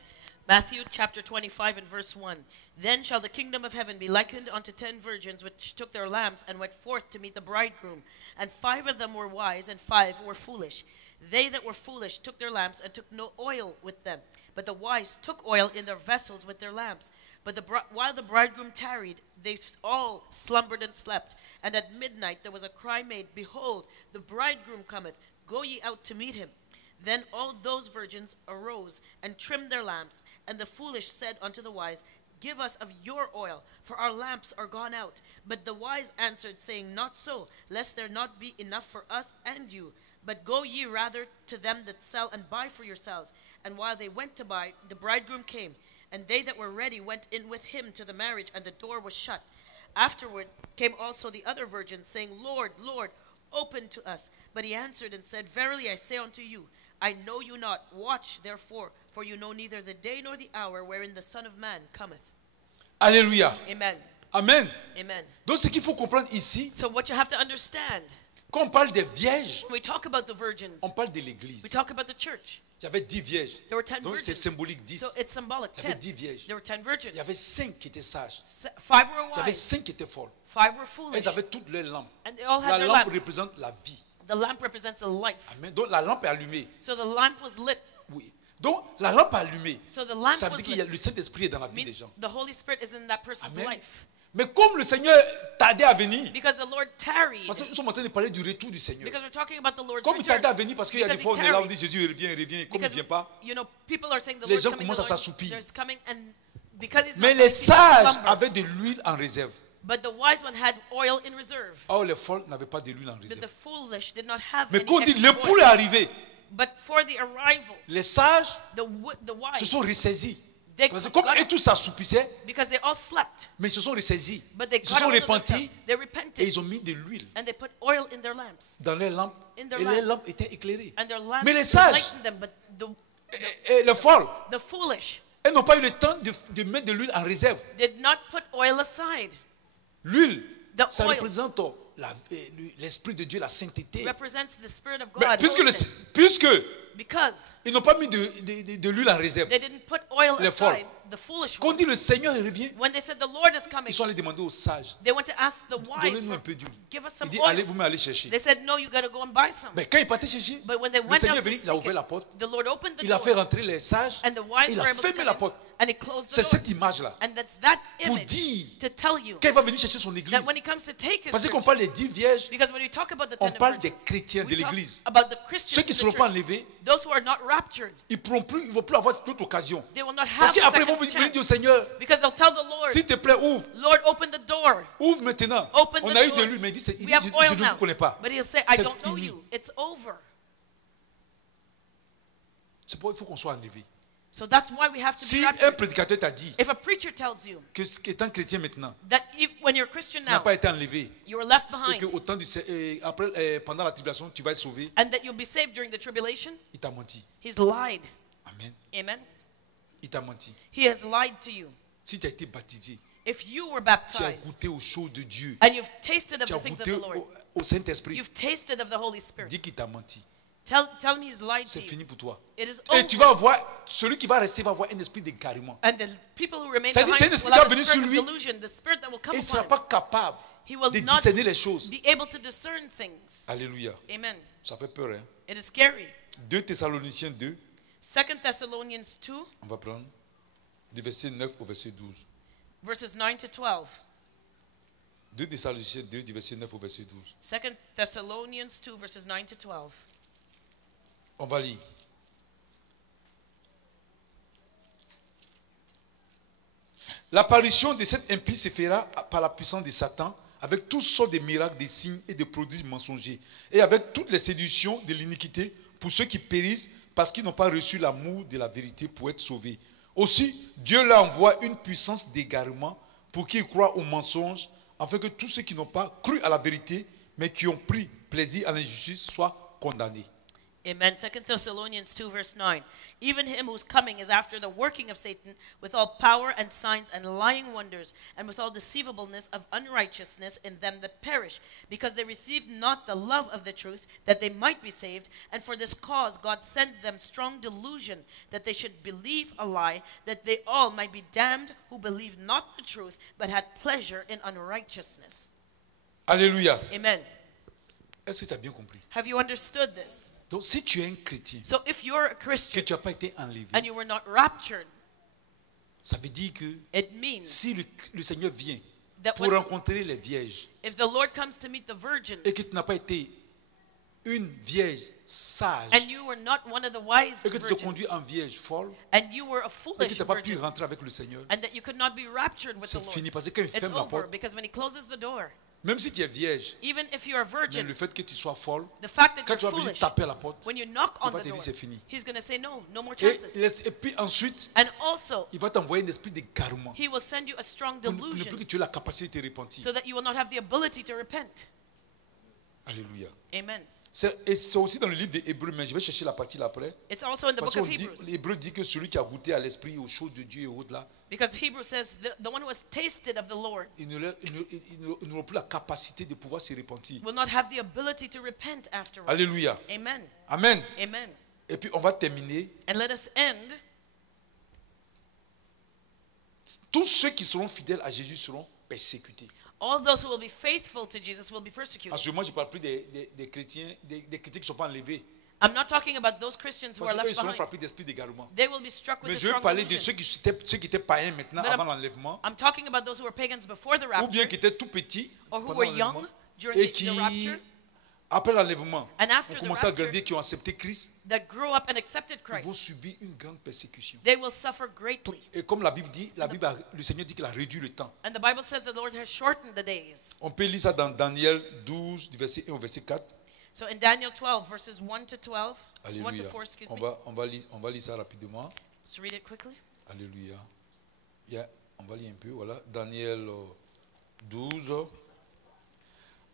Matthew chapter 25 and verse 1. Then shall the kingdom of heaven be likened unto 10 virgins which took their lamps and went forth to meet the bridegroom. And 5 of them were wise and 5 were foolish. They that were foolish took their lamps and took no oil with them. But the wise took oil in their vessels with their lamps. But while the bridegroom tarried, they all slumbered and slept. And at midnight there was a cry made, Behold, the bridegroom cometh. Go ye out to meet him. Then all those virgins arose and trimmed their lamps. And the foolish said unto the wise, Give us of your oil, for our lamps are gone out. But the wise answered, saying, Not so, lest there not be enough for us and you. But go ye rather to them that sell and buy for yourselves. And while they went to buy, the bridegroom came. And they that were ready went in with him to the marriage, and the door was shut. Afterward came also the other virgins, saying, Lord, Lord, open to us. But he answered and said, Verily I say unto you, I know you not. Watch therefore, for you know neither the day nor the hour wherein the Son of Man cometh. Alléluia. Amen. Amen. Amen. Donc ce qu'il faut comprendre ici, So what you have to understand, quand on parle des vierges, when we talk about the virgins, on parle de l'église. we talk about the church. Il y avait 10 vierges. There were 10 Donc c'est virgins. symbolique 10. So it's symbolic. Il y avait 10. 10 vierges. There were 10 Il virgins. y avait 5 qui étaient sages. 5 were Il y avait wise. 5 qui étaient folles. 5 were foolish. Elles avaient toutes leurs lampes. And they all La had their lampe lamps. représente la vie. The lamp represents a life. Amen. Donc la lampe est allumée. So the lamp was lit. Oui. Donc la lampe allumée, So the lamp ça veut was dire qu'il y a lit. le Saint-Esprit est dans la vie des Means gens. the Holy Spirit is in that person's Amen. life. Mais comme le Seigneur tardait à venir, Because the Lord tarried. parce que nous sommes en train de parler du retour du Seigneur. Because we're talking about the Lord's Comme il tardait à return. venir, parce qu'il y a des Because fois he on est là, on tarried. dit Jésus il revient, et comme il ne Because, vient pas. you know, people are saying the Les Lord's gens coming, commencent à the Lord s'assoupir. is coming, and because he's Mais not les coming, people sages slumber. avaient de l'huile en réserve. But the wise one had oil in reserve. Or les folles n'avaient pas de l'huile en But the réserve. foolish did not have Mais any quand on dit extra l'époux oil. est arrivé, But for the arrival, les sages the se wise, sont ressaisis. they Parce que comme got- eux tous s'assoupissaient, because they all slept, mais ils se sont ressaisis. but they Ils se got sont out of repentis themselves. They et repented, ils ont mis de l'huile and they put oil in their lamps, dans leurs lampes. In their Et les lamps. lampes étaient éclairées. and their lamps Mais les sages lightened them. But et les folles, the foolish elles n'ont pas eu le temps de mettre de l'huile en réserve. did not put oil aside. L'huile, The ça oil représente l'Esprit de Dieu, la sainteté. represents the Spirit of Mais God. puisque Because ils n'ont pas mis de l'huile en réserve, they didn't put oil les folles, aside, the foolish Quand on dit ones, le Seigneur revient, when they said the Lord is coming, ils sont allés demander aux sages, they went to ask the wise, donnez-nous un peu d'huile. give us Il some dit, oil. allez, vous m'allez chercher. They said, no, you got to go and buy some. Mais quand il partait chercher, But when they le went Seigneur out est to venu, il a seek ouvert it, la porte, the Lord opened the il a fait door, rentrer les sages, and the wise il were a able to fermé get la in, porte. and he closed the C'est door. cette image-là And that's that pour image dire to tell you quand il va venir chercher son église. that when he comes to take his Parce qu'on church, parle des 10 vierges, because when we talk about the on 10 parle des virgins, chrétiens de we talk l'église. about the Christians Ceux qui ne in seront the pas church, enlevés, those who are not raptured, ils ne vont plus avoir toute occasion. they will not Parce have a qu'après, ils vont second venir dire au chance, Seigneur, because they'll tell the Lord, s'il te plaît, ouvre. Lord, open the door. Ouvre maintenant. Open On the a eu door. de lui, mais il dit, We je have oil ne vous now. connais pas. But he'll say, I C'est don't know fini. you. It's over. C'est pourquoi il faut qu'on soit enlevé. So that's why we have to Si be un raptured. prédicateur t'a dit If a preacher tells you qu'étant chrétien maintenant, that when you're a Christian tu n'as now, pas été enlevé, you were left et behind, que pendant la tribulation, tu vas être sauvé, and that you'll be saved during the tribulation, il t'a menti. he's lied. Amen. Amen. Il t'a menti. He has lied to you. Si tu as été baptisé, If you were tu as baptized goûté aux choses de Dieu, and you've tasted of tu the as things of goûté the Lord, au Saint-Esprit, you've tasted of the Holy Spirit, dis qu'il t'a menti. tell him he's lied to C'est you. fini pour toi. It is Et tu over. vas avoir, celui qui va rester va avoir un esprit d'égarement. And the people who remain Ça dit, behind c'est un esprit will have qui va the venir spirit sur of lui. delusion, the spirit that will come Et il ne sera upon pas him. capable He will de not discerner les choses. be able to discern things. Alléluia. Amen. Ça fait peur, hein? It is scary. 2 Thessaloniciens 2, 2 Thessalonians 2, on va prendre du verset 9 au verset 12. verses 9 to 12. 2 Thessaloniciens 2, du verset 9 au verset 12. 2 Thessalonians 2, verses 9 to 12. On va lire. L'apparition de cet impie se fera par la puissance de Satan, avec toutes sortes de miracles, des signes et de prodiges mensongers, et avec toutes les séductions de l'iniquité pour ceux qui périssent parce qu'ils n'ont pas reçu l'amour de la vérité pour être sauvés. Aussi, Dieu leur envoie une puissance d'égarement pour qu'ils croient aux mensonges, afin que tous ceux qui n'ont pas cru à la vérité, mais qui ont pris plaisir à l'injustice, soient condamnés. Amen. 2 Thessalonians 2, verse 9. Even him whose coming is after the working of Satan, with all power and signs and lying wonders, and with all deceivableness of unrighteousness in them that perish, because they received not the love of the truth, that they might be saved. And for this cause God sent them strong delusion, that they should believe a lie, that they all might be damned who believed not the truth, but had pleasure in unrighteousness. Alléluia. Amen. Est-ce que tu as bien compris? Have you understood this? Donc, si tu es un chrétien, So if you're a que Christian tu n'as pas été enlevé, and you were not raptured, ça veut dire que it means si le Seigneur vient that pour rencontrer les vierges if the Lord comes to meet the virgins et que tu n'as pas été une vierge sage and you were not one of the wise et que tu te virgins conduis en vierge folle and you were a et que foolish tu n'as pas pu virgin rentrer avec le Seigneur, and that you could not be raptured with the c'est Lord, fini. Parce que quand il it's ferme la over porte, because when he closes the door, même si tu es vierge, even if you're a mais virgin, le fait que tu sois folle, the fact that quand tu you're vas venir foolish, taper à la porte, when you knock on il va the te dire door, c'est fini. he's going to say no more Et, chances. et puis ensuite, And also, il va t'envoyer un esprit d'égarement he will send you a strong pour ne plus delusion que tu aies la capacité de te repentir. so that you will not have the ability to repent. Alléluia. Amen. Et c'est aussi dans le livre des Hébreux, mais je vais chercher la partie là après. It's also in the Parce book of que Hebrews. l'Hébreu dit que celui qui a goûté à l'esprit, aux choses de Dieu et autres là, Because Hebrews says the one who has tasted of the Lord il n'aura plus la capacité de pouvoir se repentir. will not have the ability to repent afterwards. Alléluia. Amen. Amen. Amen. Et puis on va terminer. And let us end. Tous ceux qui seront fidèles à Jésus seront persécutés. All those who will be faithful to Jesus will be persecuted. En ce moment, je ne parle plus des chrétiens, des chrétiens qui ne sont pas enlevés. I'm not talking about those Christians who Parce are qu'eux, left ils seront behind. frappés d'esprit d'égarement. They will be struck with Mais a je veux strong parler de delusion. ceux qui étaient païens maintenant, But avant l'enlèvement, I'm talking about those who were pagans before the ou rapture, bien qui étaient tout petits or who pendant were l'enlèvement, young during et the qui, rapture, après l'enlèvement, and after ont the commencé à rapture, grandir, qui ont accepté Christ, that grew up and accepted ils vont Christ. subir une grande persécution. They will suffer greatly. Et comme la Bible dit, le Seigneur dit qu'il a réduit le temps. And the Bible says the Lord has shortened the days. On peut lire ça dans Daniel 12, du verset 1 au verset 4. So in Daniel 12, verses 1 to 12, 1 to Alléluia. 4, excuse me. On va lire ça rapidement. Let's read it quickly. Alléluia. On va lire un peu, voilà. Daniel 12.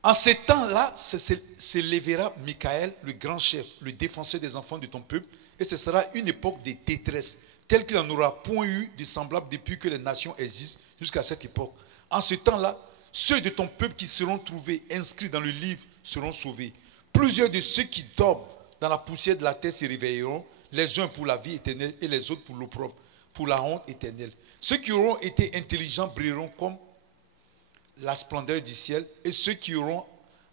En ces temps-là, se lèvera Michael, le grand chef, le défenseur des enfants de ton peuple, et ce sera une époque de détresse, telle qu'il n'en aura point eu de semblable depuis que les nations existent jusqu'à cette époque. En ce temps-là, ceux de ton peuple qui seront trouvés inscrits dans le livre seront sauvés. Plusieurs de ceux qui dorment dans la poussière de la terre se réveilleront, les uns pour la vie éternelle et les autres pour l'opprobre, pour la honte éternelle. Ceux qui auront été intelligents brilleront comme la splendeur du ciel, et ceux qui auront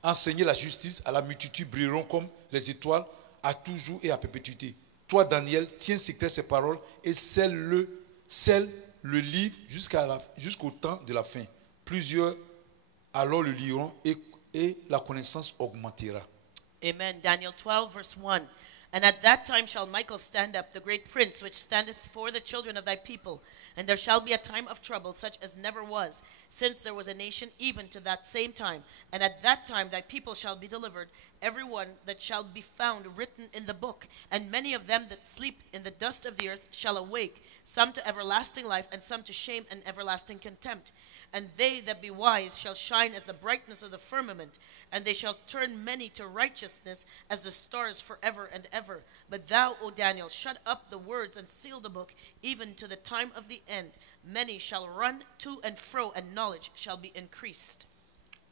enseigné la justice à la multitude brilleront comme les étoiles à toujours et à perpétuité. Toi, Daniel, tiens secret ces paroles et scelle le livre jusqu'au temps de la fin. Plusieurs alors le liront et la connaissance augmentera. Amen. Daniel 12, verse 1. And at that time shall Michael stand up, the great prince, which standeth for the children of thy people. And there shall be a time of trouble, such as never was, since there was a nation even to that same time. And at that time thy people shall be delivered, every one that shall be found written in the book. And many of them that sleep in the dust of the earth shall awake, some to everlasting life, and some to shame and everlasting contempt. And they that be wise shall shine as the brightness of the firmament, and they shall turn many to righteousness as the stars forever and ever. But thou, O Daniel, shut up the words and seal the book, even to the time of the end. Many shall run to and fro, and knowledge shall be increased.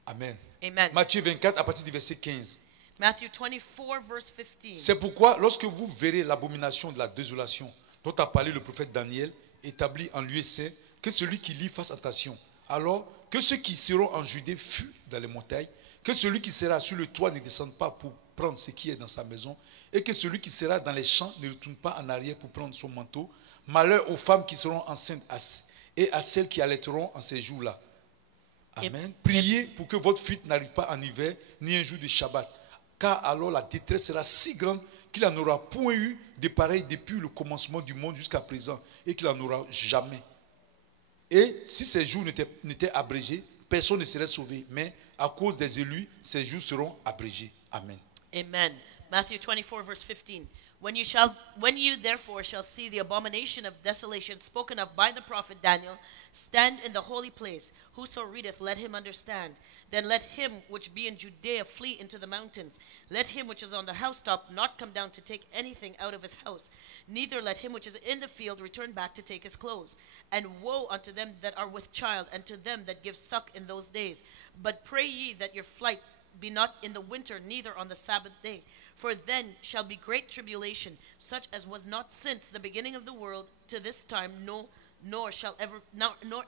Amen. Amen. Matthieu 24 à partir du verset 15. Matthew 24, verse 15. C'est pourquoi, lorsque vous verrez l'abomination de la désolation dont a parlé le prophète Daniel, établi en lieu saint, que celui qui lit fasse attention. Alors que ceux qui seront en Judée fuient dans les montagnes, que celui qui sera sur le toit ne descende pas pour prendre ce qui est dans sa maison, et que celui qui sera dans les champs ne retourne pas en arrière pour prendre son manteau. Malheur aux femmes qui seront enceintes et à celles qui allaiteront en ces jours-là. Amen. Priez pour que votre fuite n'arrive pas en hiver, ni un jour de Shabbat, car alors la détresse sera si grande qu'il n'en aura point eu de pareil depuis le commencement du monde jusqu'à présent, et qu'il n'en aura jamais. Et si ces jours n'étaient abrégés, personne ne serait sauvé. Mais à cause des élus, ces jours seront abrégés. Amen. Amen. Matthew 24, verse 15. When you therefore shall see the abomination of desolation spoken of by the prophet Daniel, stand in the holy place. Whoso readeth, let him understand. Then let him which be in Judea flee into the mountains. Let him which is on the housetop not come down to take anything out of his house. Neither let him which is in the field return back to take his clothes. And woe unto them that are with child, and to them that give suck in those days. But pray ye that your flight be not in the winter, neither on the Sabbath day. For then shall be great tribulation, such as was not since the beginning of the world to this time, nor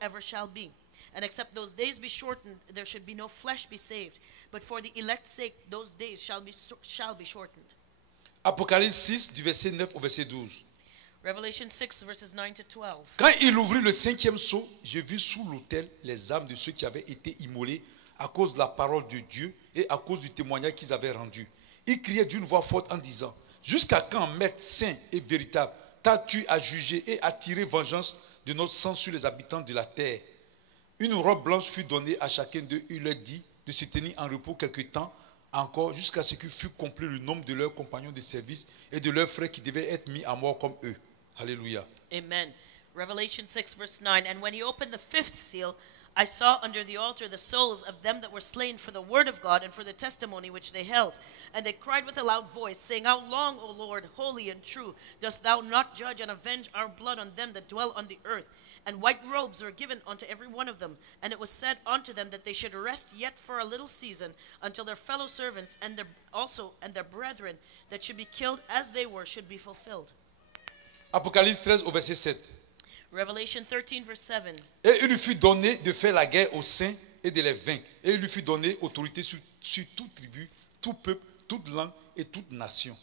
ever shall be. And except those days be shortened, there should be no flesh be saved. But for the elect's sake, those days shall be shortened. Apocalypse 6, du verset 9 au verset 12. Revelation 6, verses 9 to 12. Quand il ouvrit le cinquième sceau, je vis sous l'autel les âmes de ceux qui avaient été immolés à cause de la parole de Dieu et à cause du témoignage qu'ils avaient rendu. Ils criaient d'une voix forte en disant: jusqu'à quand, maître saint et véritable, t'as-tu à juger et à tirer vengeance de notre sang sur les habitants de la terre? Une robe blanche fut donnée à chacun d'eux. Il leur dit de se tenir en repos quelque temps encore, jusqu'à ce qu'il fût complet le nombre de leurs compagnons de service et de leurs frères qui devaient être mis à mort comme eux. Alléluia. Amen. Revelation 6, verse 9. And when he opened the fifth seal, I saw under the altar the souls of them that were slain for the word of God and for the testimony which they held. And they cried with a loud voice, saying, How long, O Lord, holy and true, dost thou not judge and avenge our blood on them that dwell on the earth? And white robes were given unto every one of them. And it was said unto them that they should rest yet for a little season, until their fellow servants and their brethren that should be killed as they were should be fulfilled. Apocalypse 13 au verset 7. Revelation 13, verse 7. Et il lui fut donné de faire la guerre aux saints et de les vaincre. Et il lui fut donné autorité sur toute tribu, tout peuple, toute langue et toute nation.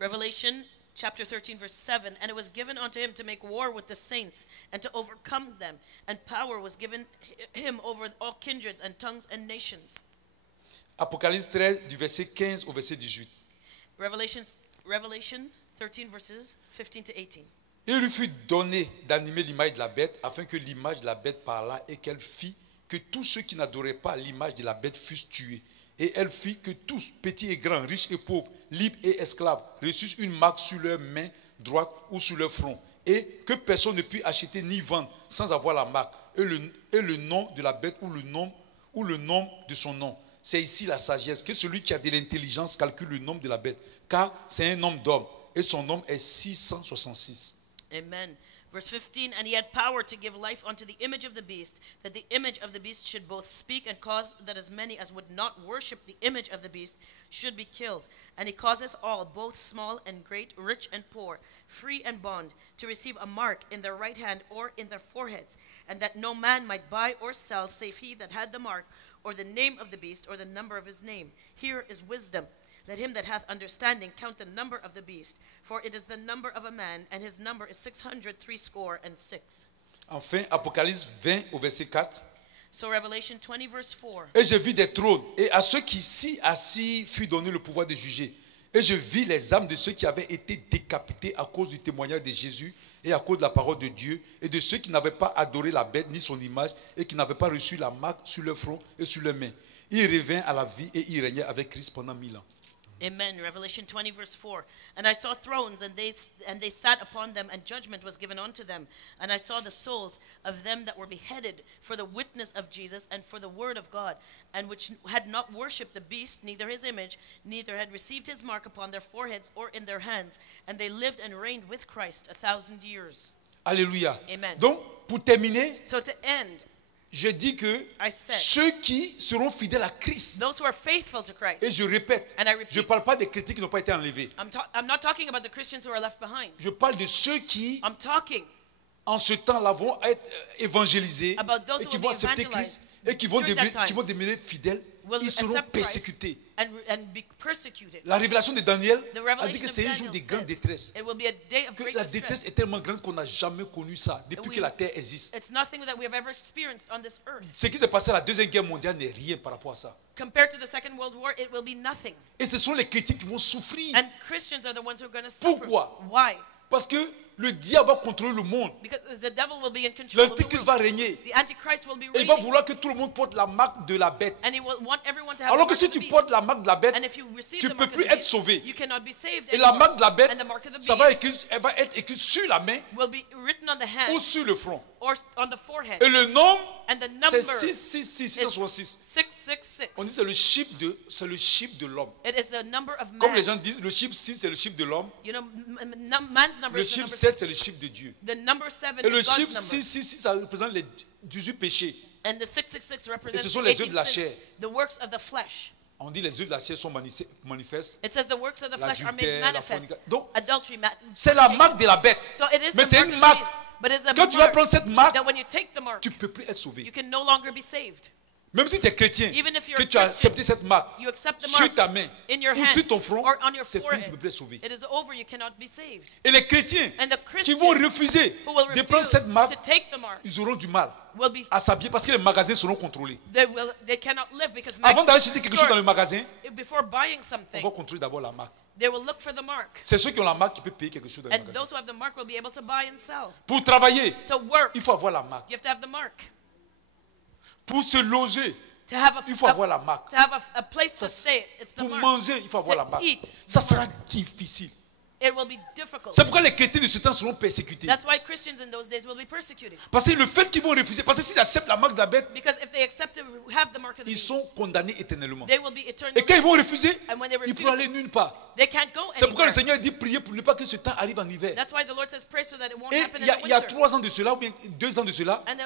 Revelation chapter 13, verse 7. And it was given unto him to make war with the saints and to overcome them. And power was given him over all kindreds and tongues and nations. Apocalypse 13 du verset 15 au verset 18. Revelation 13, verses 15 to 18. Il lui fut donné d'animer l'image de la bête, afin que l'image de la bête parlât et qu'elle fit que tous ceux qui n'adoraient pas l'image de la bête fussent tués. Et elle fit que tous, petits et grands, riches et pauvres, libres et esclaves, reçussent une marque sur leur main droite ou sur leur front. Et que personne ne put acheter ni vendre sans avoir la marque et le nom de la bête ou le nom de son nom. C'est ici la sagesse, que celui qui a de l'intelligence calcule le nombre de la bête, car c'est un nombre d'hommes et son nombre est 666. Amen. Verse 15, and he had power to give life unto the image of the beast, that the image of the beast should both speak and cause that as many as would not worship the image of the beast should be killed. And he causeth all, both small and great, rich and poor, free and bond, to receive a mark in their right hand or in their foreheads, and that no man might buy or sell save he that had the mark, or the name of the beast, or the number of his name. Here is wisdom. Let him that hath understanding count the number of the beast, for it is the number of a man, and his number is 666. Enfin, Apocalypse 20 au verset 4. So Revelation 20 verse 4. Et je vis des trônes, et à ceux qui s'y assis fut donné le pouvoir de juger. Et je vis les âmes de ceux qui avaient été décapités à cause du témoignage de Jésus et à cause de la parole de Dieu, et de ceux qui n'avaient pas adoré la bête ni son image, et qui n'avaient pas reçu la marque sur leur front et sur leurs mains. Ils revinrent à la vie et ils régnaient avec Christ pendant 1000 ans. Amen. Revelation 20 verse 4. And I saw thrones, and they sat upon them, and judgment was given unto them. And I saw the souls of them that were beheaded for the witness of Jesus and for the word of God, and which had not worshipped the beast, neither his image, neither had received his mark upon their foreheads or in their hands. And they lived and reigned with Christ 1,000 years. Alléluia. Amen. Donc, pour terminer, so to end, je dis que ceux qui seront fidèles à Christ, those who are faithful to Christ, et je répète, je ne parle pas des chrétiens qui n'ont pas été enlevés. I'm not talking about the Christians who are left behind. Je parle de ceux qui, I'm talking en ce temps-là, vont être évangélisés et qui vont accepter Christ et qui vont devenir fidèles. Ils seront persécutés. And be persecuted. La révélation de Daniel a dit que c'est un jour de grande détresse. It will be a day of que great la détresse est tellement grande qu'on n'a jamais connu ça depuis que la terre existe. It's nothing that we have ever experienced on this earth. Ce qui s'est passé à la Deuxième Guerre mondiale n'est rien par rapport à ça. Compared to the Second World War, it will be nothing. Et ce sont les chrétiens qui vont souffrir. And Christians are the ones who are going to suffer. Pourquoi? Why? Parce que le diable va contrôler le monde. Because the devil will be in control of the L'antichrist va régner. The Antichrist will be Et il va vouloir que tout le monde porte la marque de la bête. And he will want everyone to have Alors the que mark si of the tu beast. portes la marque de la bête, And if you receive tu the ne peux mark of plus the être beast, sauvé. you cannot be saved Et la anymore. marque de la bête, And the mark of the ça va beast elle va être écrite sur la main will be written on the hand ou sur le front. or on the forehead. Et le nom, And the c'est number 666, 666. 666. On dit c'est le chiffre de l'homme. It is the number of man. Comme les gens disent, le chiffre 6 c'est le chiffre de l'homme. You know, man's number Le is the chiffre number 7 6. c'est le chiffre de Dieu. The number 7 Et le is God's chiffre number. 666 ça représente les 18 péchés. And the 666 represents Et ce sont the les 18 œuvres de la sins, chair. the works of the flesh. On dit les œuvres de la chair sont manifestes. It says the works of the flesh are made L'adultère, la manifest. fornication. Donc, Adultery, c'est la marque de la bête. So it is Mais the c'est mark une of the marque. beast, but it's a Quand tu vas mark prendre cette marque, that when you take the mark, tu ne peux plus être sauvé. you can no longer be saved. Même si tu es chrétien, Even if you're que a tu as Christian, accepté cette marque you accept the sur mark ta main in your ou hand sur ton front, or on your c'est fini, tu ne peux forehead. plus être sauvé. It is over, you cannot be saved. Et les chrétiens And the qui vont Christians refuser who will de prendre refuse cette marque, to take the mark ils auront du mal will be, à s'habiller parce que les magasins seront contrôlés. they cannot live because Avant d'aller acheter quelque chose dans le magasin, before buying on something, va contrôler d'abord la marque. they will look for the mark. C'est ceux qui ont la marque qui peuvent payer quelque chose dans le And magasin. those who have the mark will be able to buy and sell. Pour travailler, To work, il faut avoir la marque. you have to have the mark. Pour se loger, To have il faut avoir la marque. to have a place to stay, it's the Pour mark. manger, il faut avoir To la marque. eat, Ça the sera mark. difficile. It will be difficult. C'est pourquoi les chrétiens de ce temps seront persécutés. That's why Christians in those days will be persecuted. Parce que le fait qu'ils vont refuser, parce que s'ils acceptent la marque de la bête, Because if they accept to have the mark of the ils beast, sont condamnés éternellement. they will be eternally. Et quand ils vont refuser, And when they ils refuse pourront aller it, nulle part. they can't go C'est pourquoi le anywhere. Seigneur dit prier pour ne pas que ce temps arrive en hiver. That's why the Lord says pray so that it won't Et happen il y in a the winter. 3 ans de cela, ou bien 2 ans de cela, And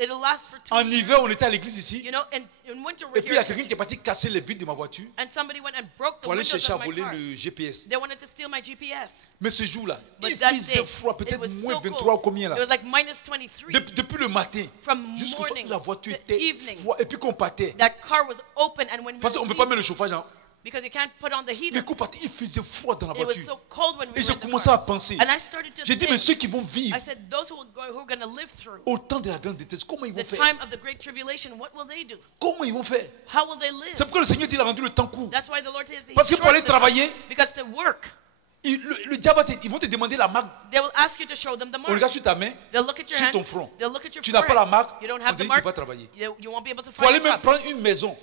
it'll last for 2 en years. hiver, on était à l'église ici. You know, in winter Et we're puis il y a here. quelqu'un qui est parti casser les vitres de ma voiture And somebody went and broke the pour aller windows chercher à of my voler car. le GPS. They wanted to steal my GPS. Mais ce jour-là, But il that faisait day, froid, it peut-être was moins so 23 ou cold. combien là. It was like minus 23. Depuis le matin From jusqu'au soir, morning la voiture to était evening. froide. Et puis qu'on partait, That car was open, and when we parce qu'on ne peut pas mettre le chauffage en. because you can't put on the heater. Mais qu'on partait, il faisait froid dans la It was voiture. so cold when we Et were j'ai in the commencé à car. penser. And I started to J'ai dit, mais think. ceux qui vont vivre I said, those who are going to live through au temps de la grande détresse, comment ils vont the faire? time of the great tribulation, what will they do? Comment ils vont faire? How will they live? C'est pourquoi le Seigneur dit, il a rendu le temps court. That's why the Lord says, Parce que pour aller shorten the time. travailler, Because to work, le diable, ils vont te demander la marque. they will ask you to show them the On mark. regarde sur ta main, They'll look at your sur hand. ton front. They'll look at your Tu n'as pas forehead. la marque, You don't on have te the dit que tu ne mark. peux pas travailler. You won't be able to Pour aller find a même job. prendre une maison,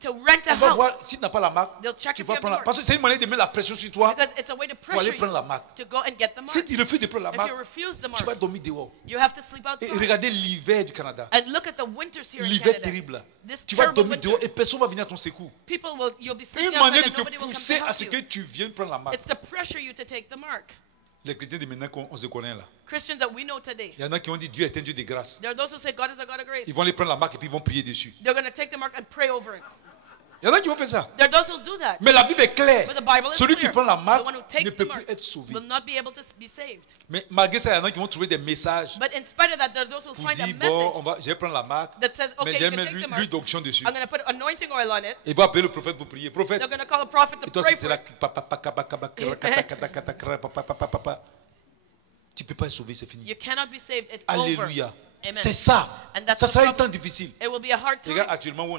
To rent a on va house. voir si tu n'as pas la marque, They'll check tu if vas you have prendre la the Parce que c'est une manière de mettre la pression sur toi Because it's a way to pour aller pressure prendre la you marque. to go and get the Si mark. tu refuses de prendre la If marque, you refuse the tu vas mark, dormir dehors. you have to sleep Et outside. regardez l'hiver du Canada. And look at the winters here in L'hiver Canada. terrible. Là. This Tu vas terrible dormir winter. dehors et personne ne va venir à ton secours. You'll be Une sitting manière outside de and te nobody will come to pousser à help ce you. que tu viennes prendre la marque. It's to pressure you to take the mark. Les chrétiens de maintenant qu'on se connaît là. Christians that we know today. Il y en a qui ont dit Dieu est un Dieu de grâce. There are those who say God is a God of grace. Ils vont les prendre la marque et puis ils vont prier dessus. They're going to take the mark and pray over it. Il y en a qui vont faire ça. There are those who do that. Mais la Bible est claire. But the Bible is Celui clear. qui prend la marque The one who ne takes peut the plus mark être sauvé. will not be able to be saved. Mais malgré ça, il y en a qui vont trouver des messages But in spite of that, there are those who pour find a dire bon, message je vais prendre la marque, that says, mais okay, j'ai you can mis take the l'huile mark. d'onction dessus. I'm going to put anointing oil on it. Il va appeler le prophète pour prier. Prophète. They're going to call a prophet to Et toi, pray c'était for là. it. Tu ne peux pas être sauvé, c'est fini. You cannot be saved. It's Alléluia. over. Amen. C'est ça. And that's Ça the sera un problem. temps difficile. It will be a hard time. Regarde, actuellement, où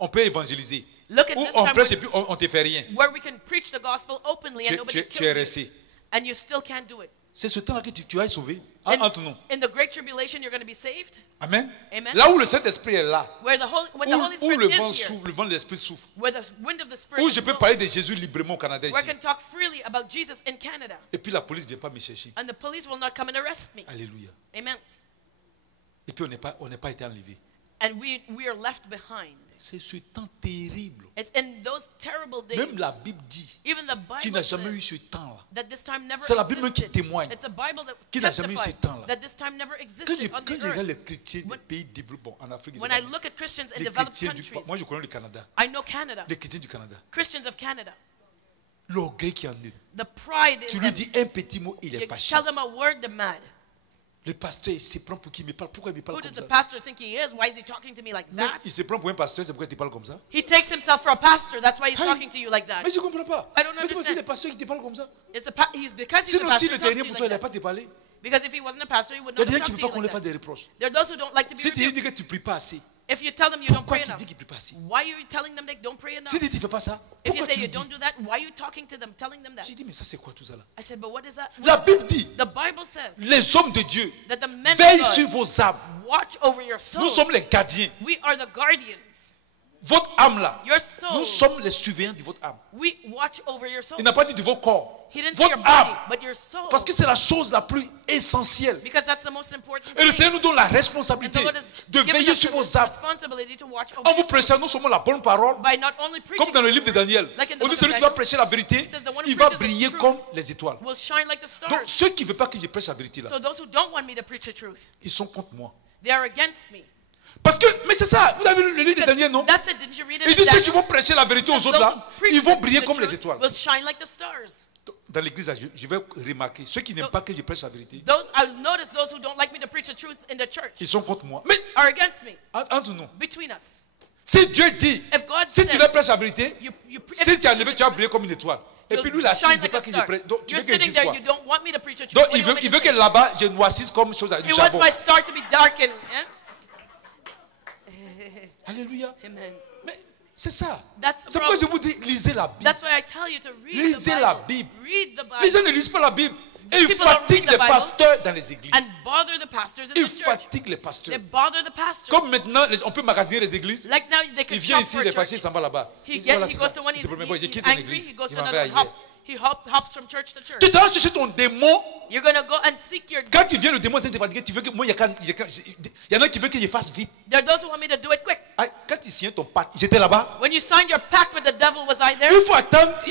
on peut évangéliser. Look at Où this on time prêche et puis on ne te fait rien. where we can preach the gospel openly and nobody Tu es kills resté. you. And you still can't do it. C'est ce temps-là que tu vas être sauvé. Entre nous. In the great tribulation, you're going to be saved. Amen. Amen. Là où le Saint-Esprit est là. When the Holy Où Spirit le is vent here. souffle, le vent de l'Esprit souffle. Where the wind of the Spirit Où is je peux blowing. parler de Jésus librement au Canada Where I ici. can talk freely about Jesus in Canada. Et puis la police ne vient pas me chercher. And the police will not come and arrest me. Alléluia. Amen. Et puis on n'est pas été enlevé. And we are left behind. C'est ce temps terrible. It's in those terrible days. Même la Bible dit Even the qu'il Bible n'a jamais eu says ce temps-là. that this time never C'est la Bible qui existed. témoigne It's a Bible that qu'il n'a jamais eu ce testifies temps-là. that this time never Quand existed on je the regarde earth. les chrétiens des pays développés, en Afrique, When I look at Christians in les developed chrétiens countries, moi je connais le Canada. I know Canada, Les chrétiens du Canada. Christians of Canada, L'orgueil qui en eux. the pride Tu in lui them. dis un petit mot, il est You fâché. tell them a word, they're mad. Le pasteur, il se prend pour qui il me parle. Pourquoi il me parle Who comme does the ça? pastor think he is? Why is he talking to me like Mais that? il se prend pour un pasteur, c'est pourquoi il te parle comme ça. He takes himself for a pastor. That's why he's Hey. talking to you like that. Mais je ne comprends pas. I don't Mais c'est parce que understand. les pasteurs qui te parlent comme ça. He's because he's a Sinon, si pastor. le He talks to terrien you pour toi, il n'a like pas that. te parlé. Because if he wasn't a pastor, he would Il y a not des gens have qui ne talked veulent to pas qu'on you leur like fasse that. des reproches. There are those who don't like to be Si tu lui rebuked. dis que tu ne pries pas assez, If you tell them you don't pourquoi pray tu enough, dis qu'il ne prie pas assez? why are you telling them they don't pray enough? Si tu ne fais pas ça, If you pourquoi say tu you lui dis? don't do that, why are you talking to them, telling them that? J'ai dit, mais ça c'est quoi tout ça là? I said, but what is that? La What is Bible dit, that? The Bible says les hommes de Dieu that the men veillent of sur God vos âmes. watch over your Nous souls. sommes les gardiens. We are the guardians. Votre âme là, Your nous soul. sommes les surveillants de votre âme. We watch over your soul. Il n'a pas dit de votre corps. He didn't say Votre your body, âme. but your soul. Parce que c'est la chose la plus essentielle. Because that's the most important Et le thing. Seigneur nous donne la And responsabilité the Lord has de given veiller us sur the vos âmes. responsibility to watch over En vous your soul. prêchant non seulement la bonne parole, By not only preaching comme dans le livre de Daniel. like in the On dit book of celui qui va Daniel, prêcher la vérité, he says the one who il va preaches the briller truth comme les étoiles. will shine like the Donc stars. ceux qui ne veulent pas que je prêche la vérité là, So those who don't want me to preach the truth, ils sont contre moi. they are against me. Parce que, mais c'est ça, vous avez lu le livre de Daniel, non? That's it. Didn't you read it? Il in dit ceux qui Daniel? vont prêcher la vérité aux Those autres who là, preach ils vont the briller comme les truth étoiles. will shine like the stars. Dans l'église, là, je vais remarquer, ceux qui n'aiment So- pas que je prêche la vérité, I'll notice those who don't like me to preach the truth in the church ils sont contre moi. Mais, are against me, entre nous, between us. si Dieu dit, If God si tu said, leur prêches la vérité, if si you tu es enlevé, preach tu vas briller comme une étoile. Et puis lui, là, s'il shine ne veut like pas a que je star. prêche, donc tu You're veux que je sitting dise there, quoi? you don't want me to preach the truth. Donc What do il you want veut, me il to veut que say? là-bas, je noississe comme chose à du He wants charbon. my star to be darkened. Alléluia. Amen. Mais c'est ça. That's the C'est pourquoi je problem. vous dis, lisez la Bible. That's why I tell you to read Lisez the la Bible. Bible. Read the Les gens Bible. ne lisent pas la Bible. Et ils People don't fatiguent read the les Bible. pasteurs dans les églises. And bother the pastors in Ils the church. fatiguent les They pasteurs. bother the pastor. Comme maintenant, on peut magasiner les églises. Like now they can Il vient shop ici, for il a est fâché, il church. s'en va là-bas. He Il dit, voilà, c'est goes ça. to one, C'est he's le premier fois, j'ai quitté angry, l'église. he goes Il to m'en va another one. ailleurs. He hops from church to church. Tu t'en vas chercher ton démon. You're going to go and seek your... Quand tu viens, le démon est fatigué, tu veux que moi, il y en a qui veulent que je fasse vite. There are those who want me to do it quick. Ah, quand tu signes ton pacte, j'étais là-bas. When you signed your pact with the devil, was I there? Il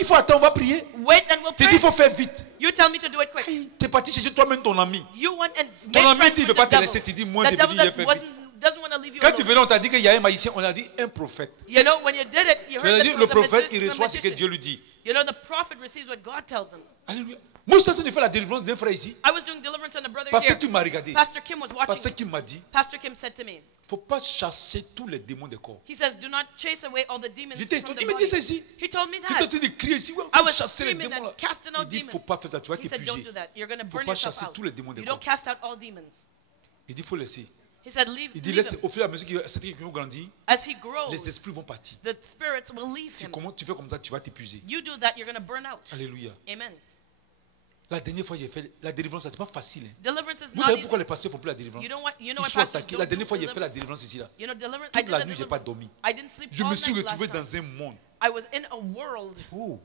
faut attendre, on va prier. Wait and we'll Tu dis, pray. il faut faire vite. You tell me to do it quick. Tu es parti chercher toi-même ton ami. You want and Ton make ami friends dit, il with veut pas the te devil. laisser, tu dis, moi, The j'ai devil venu, that j'ai fait vite. doesn't want to leave you Quand tu alone. venais, on t'a dit qu'il y a un magicien, on a dit un prophète. You know, when you did it, you Je l'ai heard dit, that le it was a prophète, il magician. reçoit ce que Dieu lui dit. You know, the prophet receives what God tells him. Alléluia. Moi, je suis en train de faire la délivrance d'un frère ici. I was doing deliverance on a brother Parce que here. tu m'as regardé. Pastor Kim was watching. Pasteur qui m'a dit, Pastor Kim said to me, il ne faut pas chasser tous les démons des corps. he says, do not chase away all the demons J'étais from the il me body. dit ceci. He told me Tu es en that. train de crier ici, ouais, I faut was chasser les screaming démons là. and casting Il out dit, il ne demons. faut pas faire ça, tu vas He said, don't t'épuiser. do that. You're going to Faut burn pas yourself chasser out. tous les démons des You don't corps. cast out all demons. Il dit, il faut laisser. He said, leave, Il dit, leave laisse, him. au fur et à mesure que cette équipe grandit, As he grows, les esprits vont partir. the spirits will leave him. Tu fais comme ça, tu vas t'épuiser. You do that, you're going to burn out. Alléluia. Amen. La dernière fois, j'ai fait la délivrance, c'est pas facile. Hein. Deliverance is Vous not savez easy. pourquoi les pasteurs font plus la délivrance? You know what? You know Ils why sont pastors attaqués. don't La dernière do fois, j'ai fait la deliverance? délivrance ici là. You know, deliverance. I Toute did la the nuit, j'ai pas deliverance. dormi. I didn't sleep Je all me suis night last retrouvé time. dans un monde. I was in a world. Oh.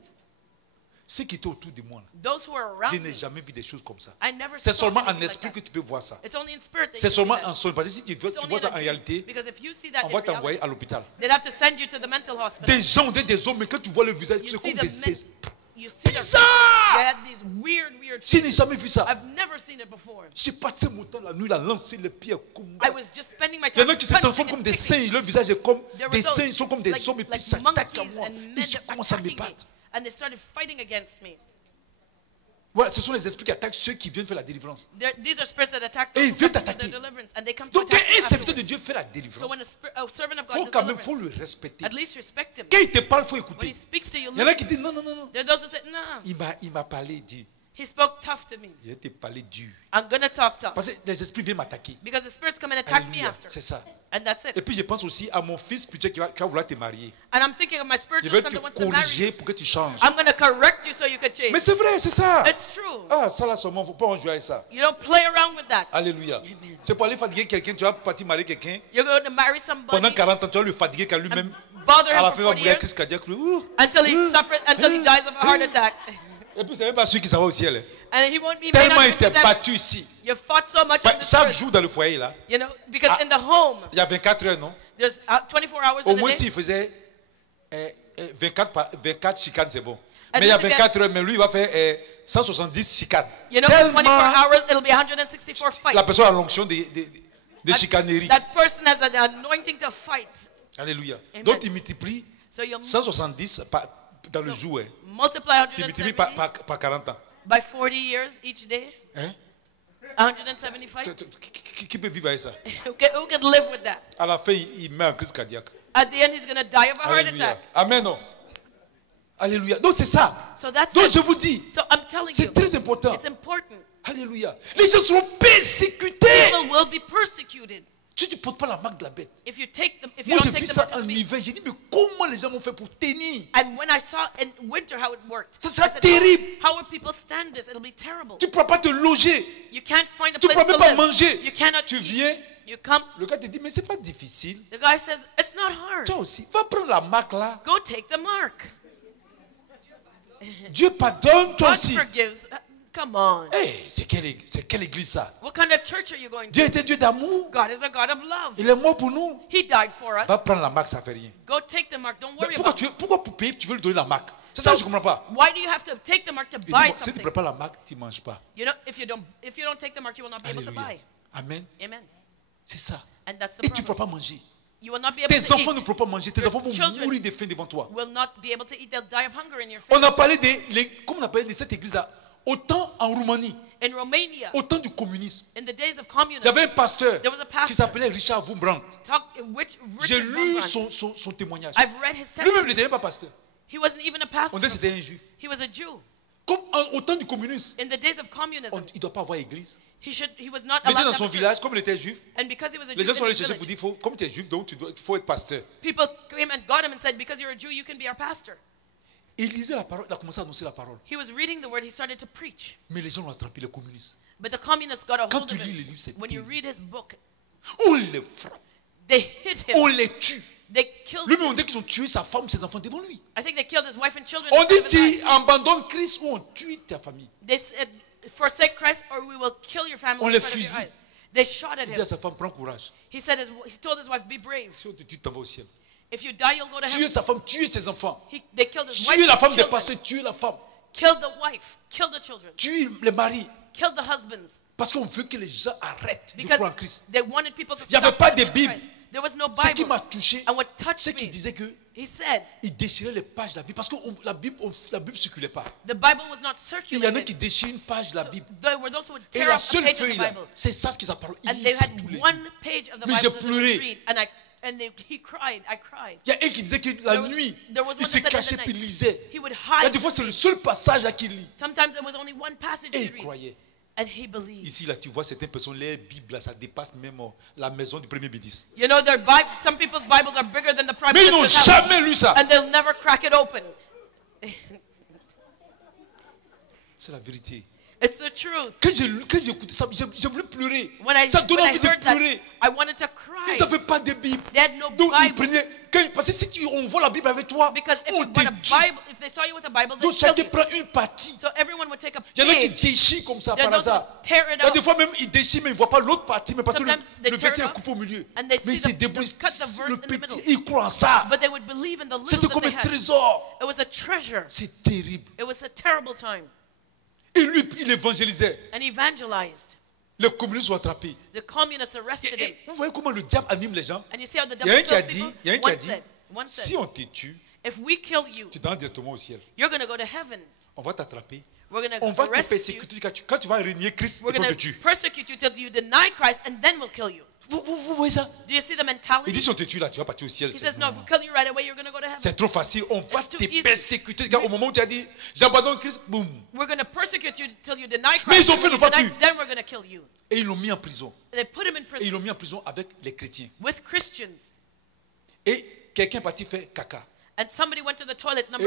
Ceux qui étaient autour de moi, là, Those who are around je n'ai me, jamais vu des choses comme ça. I never C'est saw seulement en anything like esprit that. que tu peux voir ça. It's only in spirit that you C'est can see seulement that. en son. Parce que si tu It's vois only ça in en a dream. réalité, Because if you see that on in va t'envoyer reality, à l'hôpital. they'd have to send you to the mental hospital. Des gens, des hommes, mais quand tu vois le visage, You c'est see comme the des men, bizarre. Je n'ai jamais vu ça. J'ai passé mon temps la nuit, il a lancé les pieds comme il y en a qui se transforment comme des saints, leur visage est comme des saints, ils sont comme des hommes et puis ça attaque à moi. Et je commence à me battre. Voilà, ce sont les esprits qui attaquent ceux qui viennent faire la délivrance. Et ils viennent t'attaquer. Donc quand un serviteur de Dieu fait la délivrance, il faut le respecter. Quand il te parle, il faut écouter. Il y en a qui disent non. Il m'a parlé dur. He spoke tough to me. Il te parlé dur. I'm going to talk tough. Parce que les esprits viennent m'attaquer. Because the spirits come and attack me after. C'est ça. And that's it. Et puis je pense aussi à mon fils plutôt qui va vouloir te marier. And I'm thinking of my spiritual son that wants to marry you. Je vais te corriger pour que tu changes. I'm going to correct you so you can change. Mais c'est vrai, c'est ça. It's true. Ah, ça là seulement, faut pas en jouer avec ça. You don't play around with that. Alléluia. C'est pour aller fatiguer quelqu'un, tu vas partir marier quelqu'un. You're going to marry somebody. Pendant 40 ans, tu vas le fatiguer qu'à lui-même. Bother à la him fin, for 40 years. Crise cardiaque. Until he dies of a heart attack. Et puis c'est même pas sûr qu'il s'en va au ciel. And he won't be tellement il s'est battu ici. You fought so much in this chaque jour dans le foyer là. You know, because in the home. Il y a 24 heures, non? There's 24 hours in a day. Au moins s'il faisait 24 chicanes, c'est bon. Mais il y a 24 heures, mais lui il va faire 170 chicanes. You know, for 24 hours it'll be 164 fights. La personne a l'onction de chicanerie. That person has an anointing to fight. Alléluia. Donc il multiplie 170 dans le jour. Multiply 170 par 40 ans. By 40 years each day. Hein? 175. Qui peut vivre avec ça? Who can live with that? À la fin, il meurt en crise cardiaque. At the end, he's going to die of a heart Alléluia. attack. Amen. Non? Alléluia. Donc c'est ça. So that's Donc it. je vous dis, c'est très important. It's important. Alléluia. Les gens seront persécutés. People will be persecuted. Si tu ne portes pas la marque de la bête. If you take them, if Moi you j'ai don't vu take ça them en hiver, j'ai dit mais comment les gens vont faire pour tenir? And when I saw in winter how it worked, Ça sera I said, terrible. how will people stand this? It'll be terrible. Tu ne pourras pas te loger. You can't find a Tu ne place pourras to même pas live. manger. You cannot Tu eat. viens. You come. Le gars te dit mais c'est pas difficile. The guy says it's not hard. Toi aussi, va prendre la marque là. Go take the mark. Dieu pardonne, toi God aussi. forgives. Come on. Hey, c'est quelle église ça? What kind of church are you going Dieu to? est un Dieu d'amour. God is a God of love. Il est mort pour nous. He died for us. Va prendre la marque, ça ne fait rien. Go take the mark. Don't worry Mais pourquoi, about it. pourquoi pour payer, tu veux lui donner la marque? C'est ça que je ne comprends pas. Why do you have to take the mark to Il dit, buy bon, si tu ne something? prends pas la marque, tu ne manges pas. You know, if you don't take the mark, you will not be able to Alléluia. buy. Amen. Amen. C'est ça. And that's the Et tu ne problem. pourras pas manger. You will not be able Tes to enfants ne eat. pourront pas manger. Tes enfants vont children mourir de faim devant toi. Will not be able to eat. They'll die of hunger in your face. On a parlé comment on a parlé de cette église-là. Autant en Roumanie, In Romania, autant du communisme. in the days of Il y communism, avait un pasteur there was a pastor qui s'appelait Richard Wurmbrand. J'ai Richard lu Wurmbrand. son témoignage. I've read his Lui-même, il testimony. n'était même pas pasteur. He wasn't even a On pastor. disait que c'était un juif. He was a Jew. Comme au temps du communisme, In the days of communism, il ne doit pas avoir église. he was not Mais allowed dans to son have a church. village, comme il était juif, And because he was a les Jew gens sont in allés his chercher pour village, dire, comme tu es juif, donc il faut être pasteur. people came and got him and said, because you're a Jew, you can be our pastor. Il lisait la parole, il a commencé à annoncer la parole. He was reading the word, he started to preach. Mais les gens l'ont attrapé, les communistes. But the communists got a Quand hold tu of lis him. les livres, c'est When you terrible. read his book, On les frappe, they hit him. on les tue. They killed Lui-même, on him. dit qu'ils ont tué sa femme, ses enfants devant lui. I think they killed his wife and children. On in dit, front of his tu eyes. abandonnes Christ ou on tue ta famille. They said, forsake Christ or we will kill your family On in les front of your fusille. eyes. They shot at Il dit à him. sa femme, prends courage. He told his wife, be brave. Si on te tue, tu t'en vas au ciel. If you die, you'll go to Tuer heaven. sa femme, tuer ses enfants. They killed his wife Tuer la and femme des children. pasteurs, tuer la femme. Killed the wife. Killed the children. Tuer les maris. Killed the husbands. Parce qu'on veut que les gens arrêtent de Because croire en Christ. they wanted people to Il n'y avait stop pas de believing in Bible. Christ. There was no Ce qui m'a Bible. touché, And what touched c'est qu'il me, disait que he said, il déchirait les pages de la Bible parce que la Bible ne circulait pas. the Bible was not Il y en a qui circulated. déchirent une page de la So Bible. there were those who would Et tear la up a seule page of the feuille là, Bible. c'est ça ce qu'ils appellent. And Ils they lisent had tous les jours. one page of the Mais Bible j'ai that they would pleuré. read. He cried. I cried. Il y a un qui disait que la There was- nuit, there was il one se that said in cachait the puis il night, lisait. he would Il y a hide. des fois, c'est le seul passage là qu'il lit. Sometimes it was only one passage Et he il read. croyait. And he believed. Ici, là, tu vois, certaines personnes, les Bibles, là, ça dépasse même la maison du premier ministre. You know, some people's Bibles are bigger than the Prime Mais ils n'ont Minister's house. jamais lu ça. And they'll never crack it open. C'est la vérité. It's the truth. Quand j'ai écouté ça, j'ai voulu pleurer. When I Ça donne envie de heard that, pleurer. I wanted to Ils cry. n'avaient pas de Bible. They had no Donc ils Bible. prenaient parce que si on voit la Bible avec toi, on te tue. Donc chacun prend une partie. Il y en a qui déchirent comme ça par hasard. Il y a des fois même ils déchirent mais ils ne voient pas l'autre partie, mais parce que le verset est coupé au milieu. Mais ils se débrouillent. Le petit, ils croient en ça. C'était comme un trésor. C'est terrible. Et lui, il évangélisait. Les communistes sont attrapés. Et vous voyez comment le diable anime les gens. Il y a un qui a dit, si on te tue, tu vas directement au ciel. On va t'attraper. On va te persécuter. Quand tu vas régner Christ, on te tue. Vous voyez ça? Il dit si on te tue là, tu vas partir au ciel. C'est trop facile. On va te persécuter. Au moment où tu as dit j'abandonne Christ, boum. Mais ils ont fait ne pas plus. Et ils l'ont mis en prison. Et ils l'ont mis en prison avec les chrétiens. Et quelqu'un est parti faire caca. Et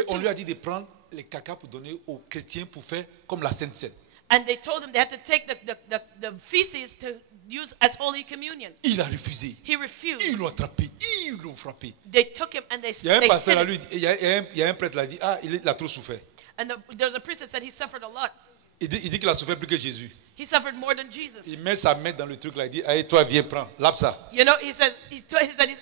on lui a dit de prendre les caca pour donner aux chrétiens pour faire comme la Sainte Seine. And they told him they had to take the feces to use as Holy Communion. Il a refusé. He refused. Ils l'ont attrapé, ils l'ont frappé. They took him and they. Il y a un pasteur là, lui, il y a un prêtre là, dit il a trop souffert. And there's a priest that said he suffered a lot. Il dit qu'il a souffert plus que Jésus. He suffered more than Jesus. Il met sa main dans le truc là, il dit allez toi viens prends, lave ça. You know, he said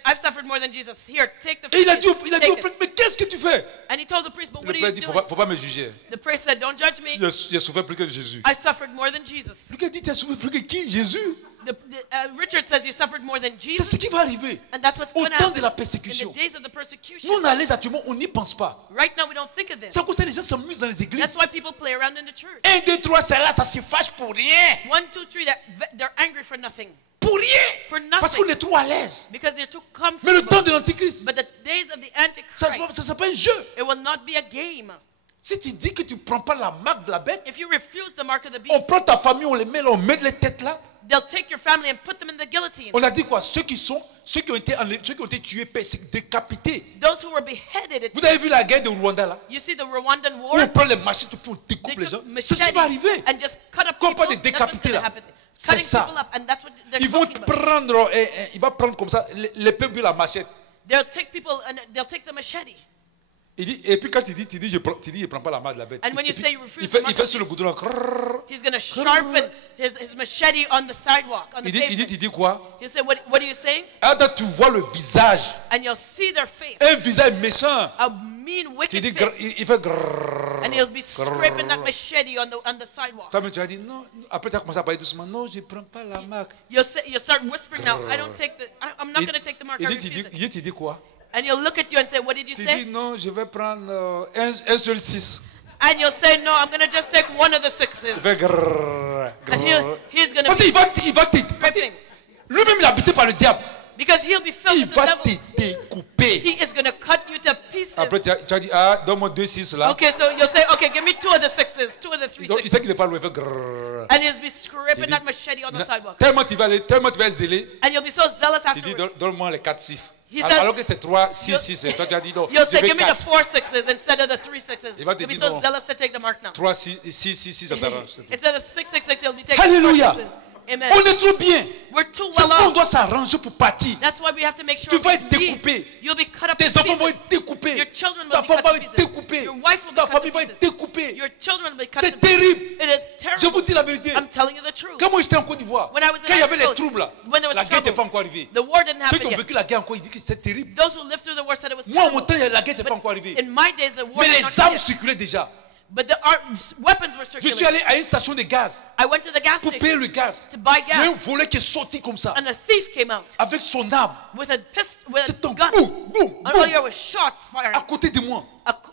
I've suffered more than Jesus. Here, take the. Et il a dit au prêtre mais qu'est-ce que tu fais? And he told the priest, but what are you doing? Faut pas me juger. The priest said, don't judge me. J'ai souffert plus que Jésus. I suffered more than Jesus. Le gars dit tu as souffert plus que qui? Jésus. Richard says you suffered more than Jesus. C'est ce qui va arriver. And that's what's au going to temps happen de la persécution. in the days of the persecution. Nous on a les actuellement, on n'y pense pas. Right now we don't think of this. C'est à cause que les gens s'amusent dans les églises. That's why people play around in the church. 1, 2, 3, c'est là, ça se fâche pour rien. 1, 2, 3, they're angry for nothing. Pour rien. For nothing. Parce qu'on est trop à l'aise. Because they're too comfortable. Mais le temps de l'Antichrist, but the days of the Antichrist, ça s'appelle un jeu. It will not be a game. Si tu dis que tu ne prends pas la marque de la bête, if you refuse the mark of the beast, on prend ta famille, on les met là, on met les têtes là. They'll take your family and put them in the guillotine. On a dit quoi? Ceux qui ont été tués, décapités. Those who were beheaded. Vous avez vu la guerre de Rwanda là? You see the Rwandan war? On prend les machettes pour découper les gens. C'est ce qui va arriver. And just cut up comme pas de décapiter là. C'est ça. Ils vont prendre, il va prendre comme ça les peuples de la machette. They'll take people and they'll take the machete. Il dit, et puis quand il dit je prends pas la main de la bête. And when you say you refuse, il fait sur le goudron. He's going to sharpen his machete on the sidewalk, on the pavement. Il dit quoi? He said, what are you saying? Tu vois le visage. And you'll see their face. Un visage méchant. A mean, wicked face. Il fait grrrr. And he'll be scraping that machete on the sidewalk. Toi, tu as dit non. Après, tu as commencé à parler doucement. Non, je ne prends pas la marque. You'll start whispering now. I'm not going to take the mark. I refuse it. Il dit quoi? And he'll look at you and say, what did you say? Tu dis non, je vais prendre un seul 6. And you'll say, no, I'm going to just take one of the 6s. Il fait grrrr, grrrr. And he's going to parce qu'il va te lui-même il est habité par le diable. Because he'll be filled with the devil. Il va te découper. He is going to cut you to pieces. Après tu as dit donne-moi 2 6 là. Okay, so you'll say, okay, give me 2 of the 6s, 2 of the 3 6s. Il sait qu'il n'est pas loin, il fait grrrr. And he'll be scraping that machete on the sidewalk. Tellement tu vas être zélé. And you'll be so zealous afterwards. Tu dis donne-moi les 4 chiffres. He says, alors que c'est 3 6 6, toi tu as dit non. You'll say give me the 4 6s instead of the 3 6s. You'll be so zealous to take the mark now. 3 6 6 ça t'arrange. Instead of 6 6 6, you'll be taking Alléluia. 4 6s. Amen. On est trop bien. We're too c'est well pourquoi on off. doit s'arranger pour partir. That's why we have to make sure tu vas être découpé. You'll be cut up tes enfants vont être découpés. Your children will ta be femme cut va to être pieces. découpée. Your wife will be ta cut famille to va pieces. être découpée. Your children will be cut c'est to terrible. It is terrible. Je vous dis la vérité. I'm telling you the truth. Quand moi j'étais en Côte d'Ivoire, When I was in quand il y avait les Coast, troubles là, when there was la guerre n'était trouble, pas encore arrivée. The war didn't Ceux happen qui ont yet. vécu la guerre encore, ils disent que c'est terrible. Those who lived through the war said it was Moi, en terrible. mon temps, la guerre n'était pas encore arrivée. In my days, the war Mais was les not armes yet. circulaient déjà. But the weapons were Je circulating. suis allé à une station de gaz I went to the gas pour payer station le gaz. to buy Il y a un gas. volet qui est sorti comme ça, And a thief came out avec son arme. with a pistol, with a Boum, gun. boum, And boum. all there was shots fired À côté de moi.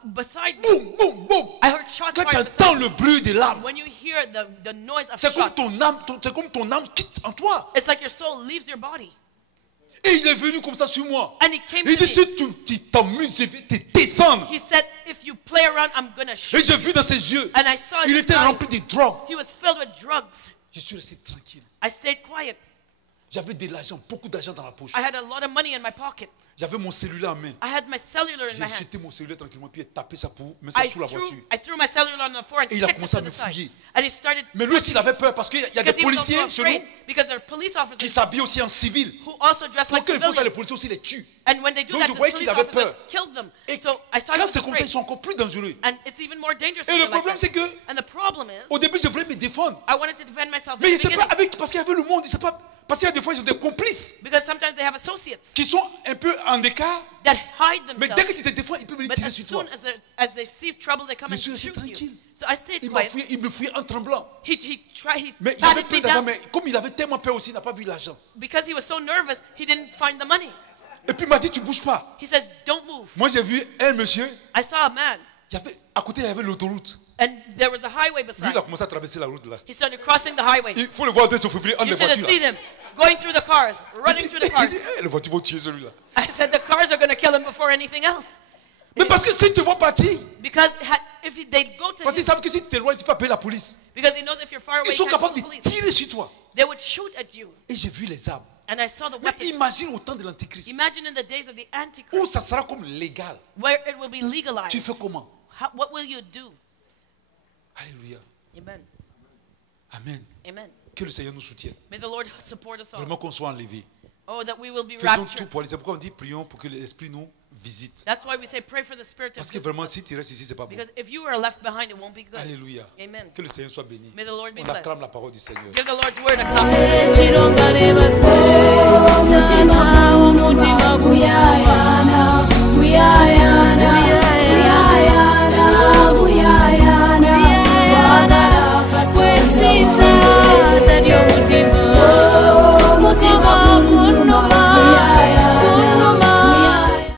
Beside me. Boum, boum, boum. I heard shots Quand tu fired entends beside le bruit de l'arme, me. When you hear the noise of c'est comme shots, ton âme quitte en toi. it's like your soul leaves your body. Et il est venu comme ça sur moi. And he came Il to dit, me. si tu t'amuses, je vais te descendre. He said, if you play around, I'm gonna Et shoot. j'ai vu dans ses yeux, And I saw il his était eyes. rempli de drogue. He was filled with drugs. Je suis resté tranquille. I stayed quiet. J'avais de l'argent, beaucoup d'argent dans la poche. I had a lot of money in my pocket. J'avais mon cellulaire en main. I had my cellular in J'ai my hand. jeté mon cellulaire tranquillement, puis il a tapé ça pour mettre ça I sous la voiture. threw my cellular on the floor and Et il a kicked it commencé à to me the side. fouiller. And he started Mais lui aussi, il avait peur parce qu'il y a des because he was also policiers chez afraid nous because there are police qui officers s'habillent aussi en civil. who also dress like Quand ils font ça, les civilians. policiers aussi les tuent. And when they do Donc that, je the voyais police qu'ils avaient officers peur. killed them. Et So I saw quand you c'est comme ça, ils afraid. sont encore plus dangereux. And it's even more dangerous Et when le you're like problème, that. c'est que And the problem is, au début, je voulais me défendre. I wanted to defend myself Mais in il the sait pas beginning. parce qu'il y avait le monde, il sait pas. Parce qu'il y a des fois, ils ont des complices Because sometimes they have associates qui sont un peu en écart. that hide Mais dès themselves. que tu te défends, ils peuvent venir But tirer as sur soon toi. as they see trouble, they come Je and suis resté shoot you. tranquille. So I stayed Il quiet. me fouillait en tremblant. He Mais il avait patted plein me d'argent, down. mais comme il avait tellement peur aussi, il n'a pas vu l'argent. Because he was so nervous, he didn't find the money. Et puis il m'a dit, tu bouges pas. He says, don't move. Moi, j'ai vu un monsieur, I saw a man, à côté, il y avait l'autoroute. and there was a highway Lui, beside. il a commencé à traverser la route là. He started crossing the highway. Il faut le voir de se février entre You les should have voitures. seen him going through the cars, running through the Il cars. dit, les voitures vont tuer celui-là. I said, the cars are going to kill him before anything else. Mais parce que s'ils te voient partir, Because if they go to parce qu'ils him, savent que si tu t'éloignes, tu peux appeler la police. because he knows if you're far away, Ils you sont can't call capables the de police. tirer sur toi. They would shoot at you. Et j'ai vu les armes. And I saw the Mais weapons. imagine au temps de l'Antichrist, Imagine in the days of the où Antichrist, ça sera comme légal. where it will be Tu legalized. fais comment? What will you do? Alléluia. Amen. Amen. Amen. Que le Seigneur nous soutienne. May the Lord support us all. Vraiment qu'on soit enlevé. Oh, that we will be Faisons tout raptured. pour aller. C'est pourquoi on dit prions pour que l'Esprit nous visite. That's why we say pray for the Spirit to Parce que visit vraiment, us. si tu restes ici, c'est pas bon. Because if you are left behind, it won't be good. Alléluia. Amen. Que le Seigneur soit béni. May the Lord be On blessed. acclame la parole du Seigneur. Give the Lord's word a clap.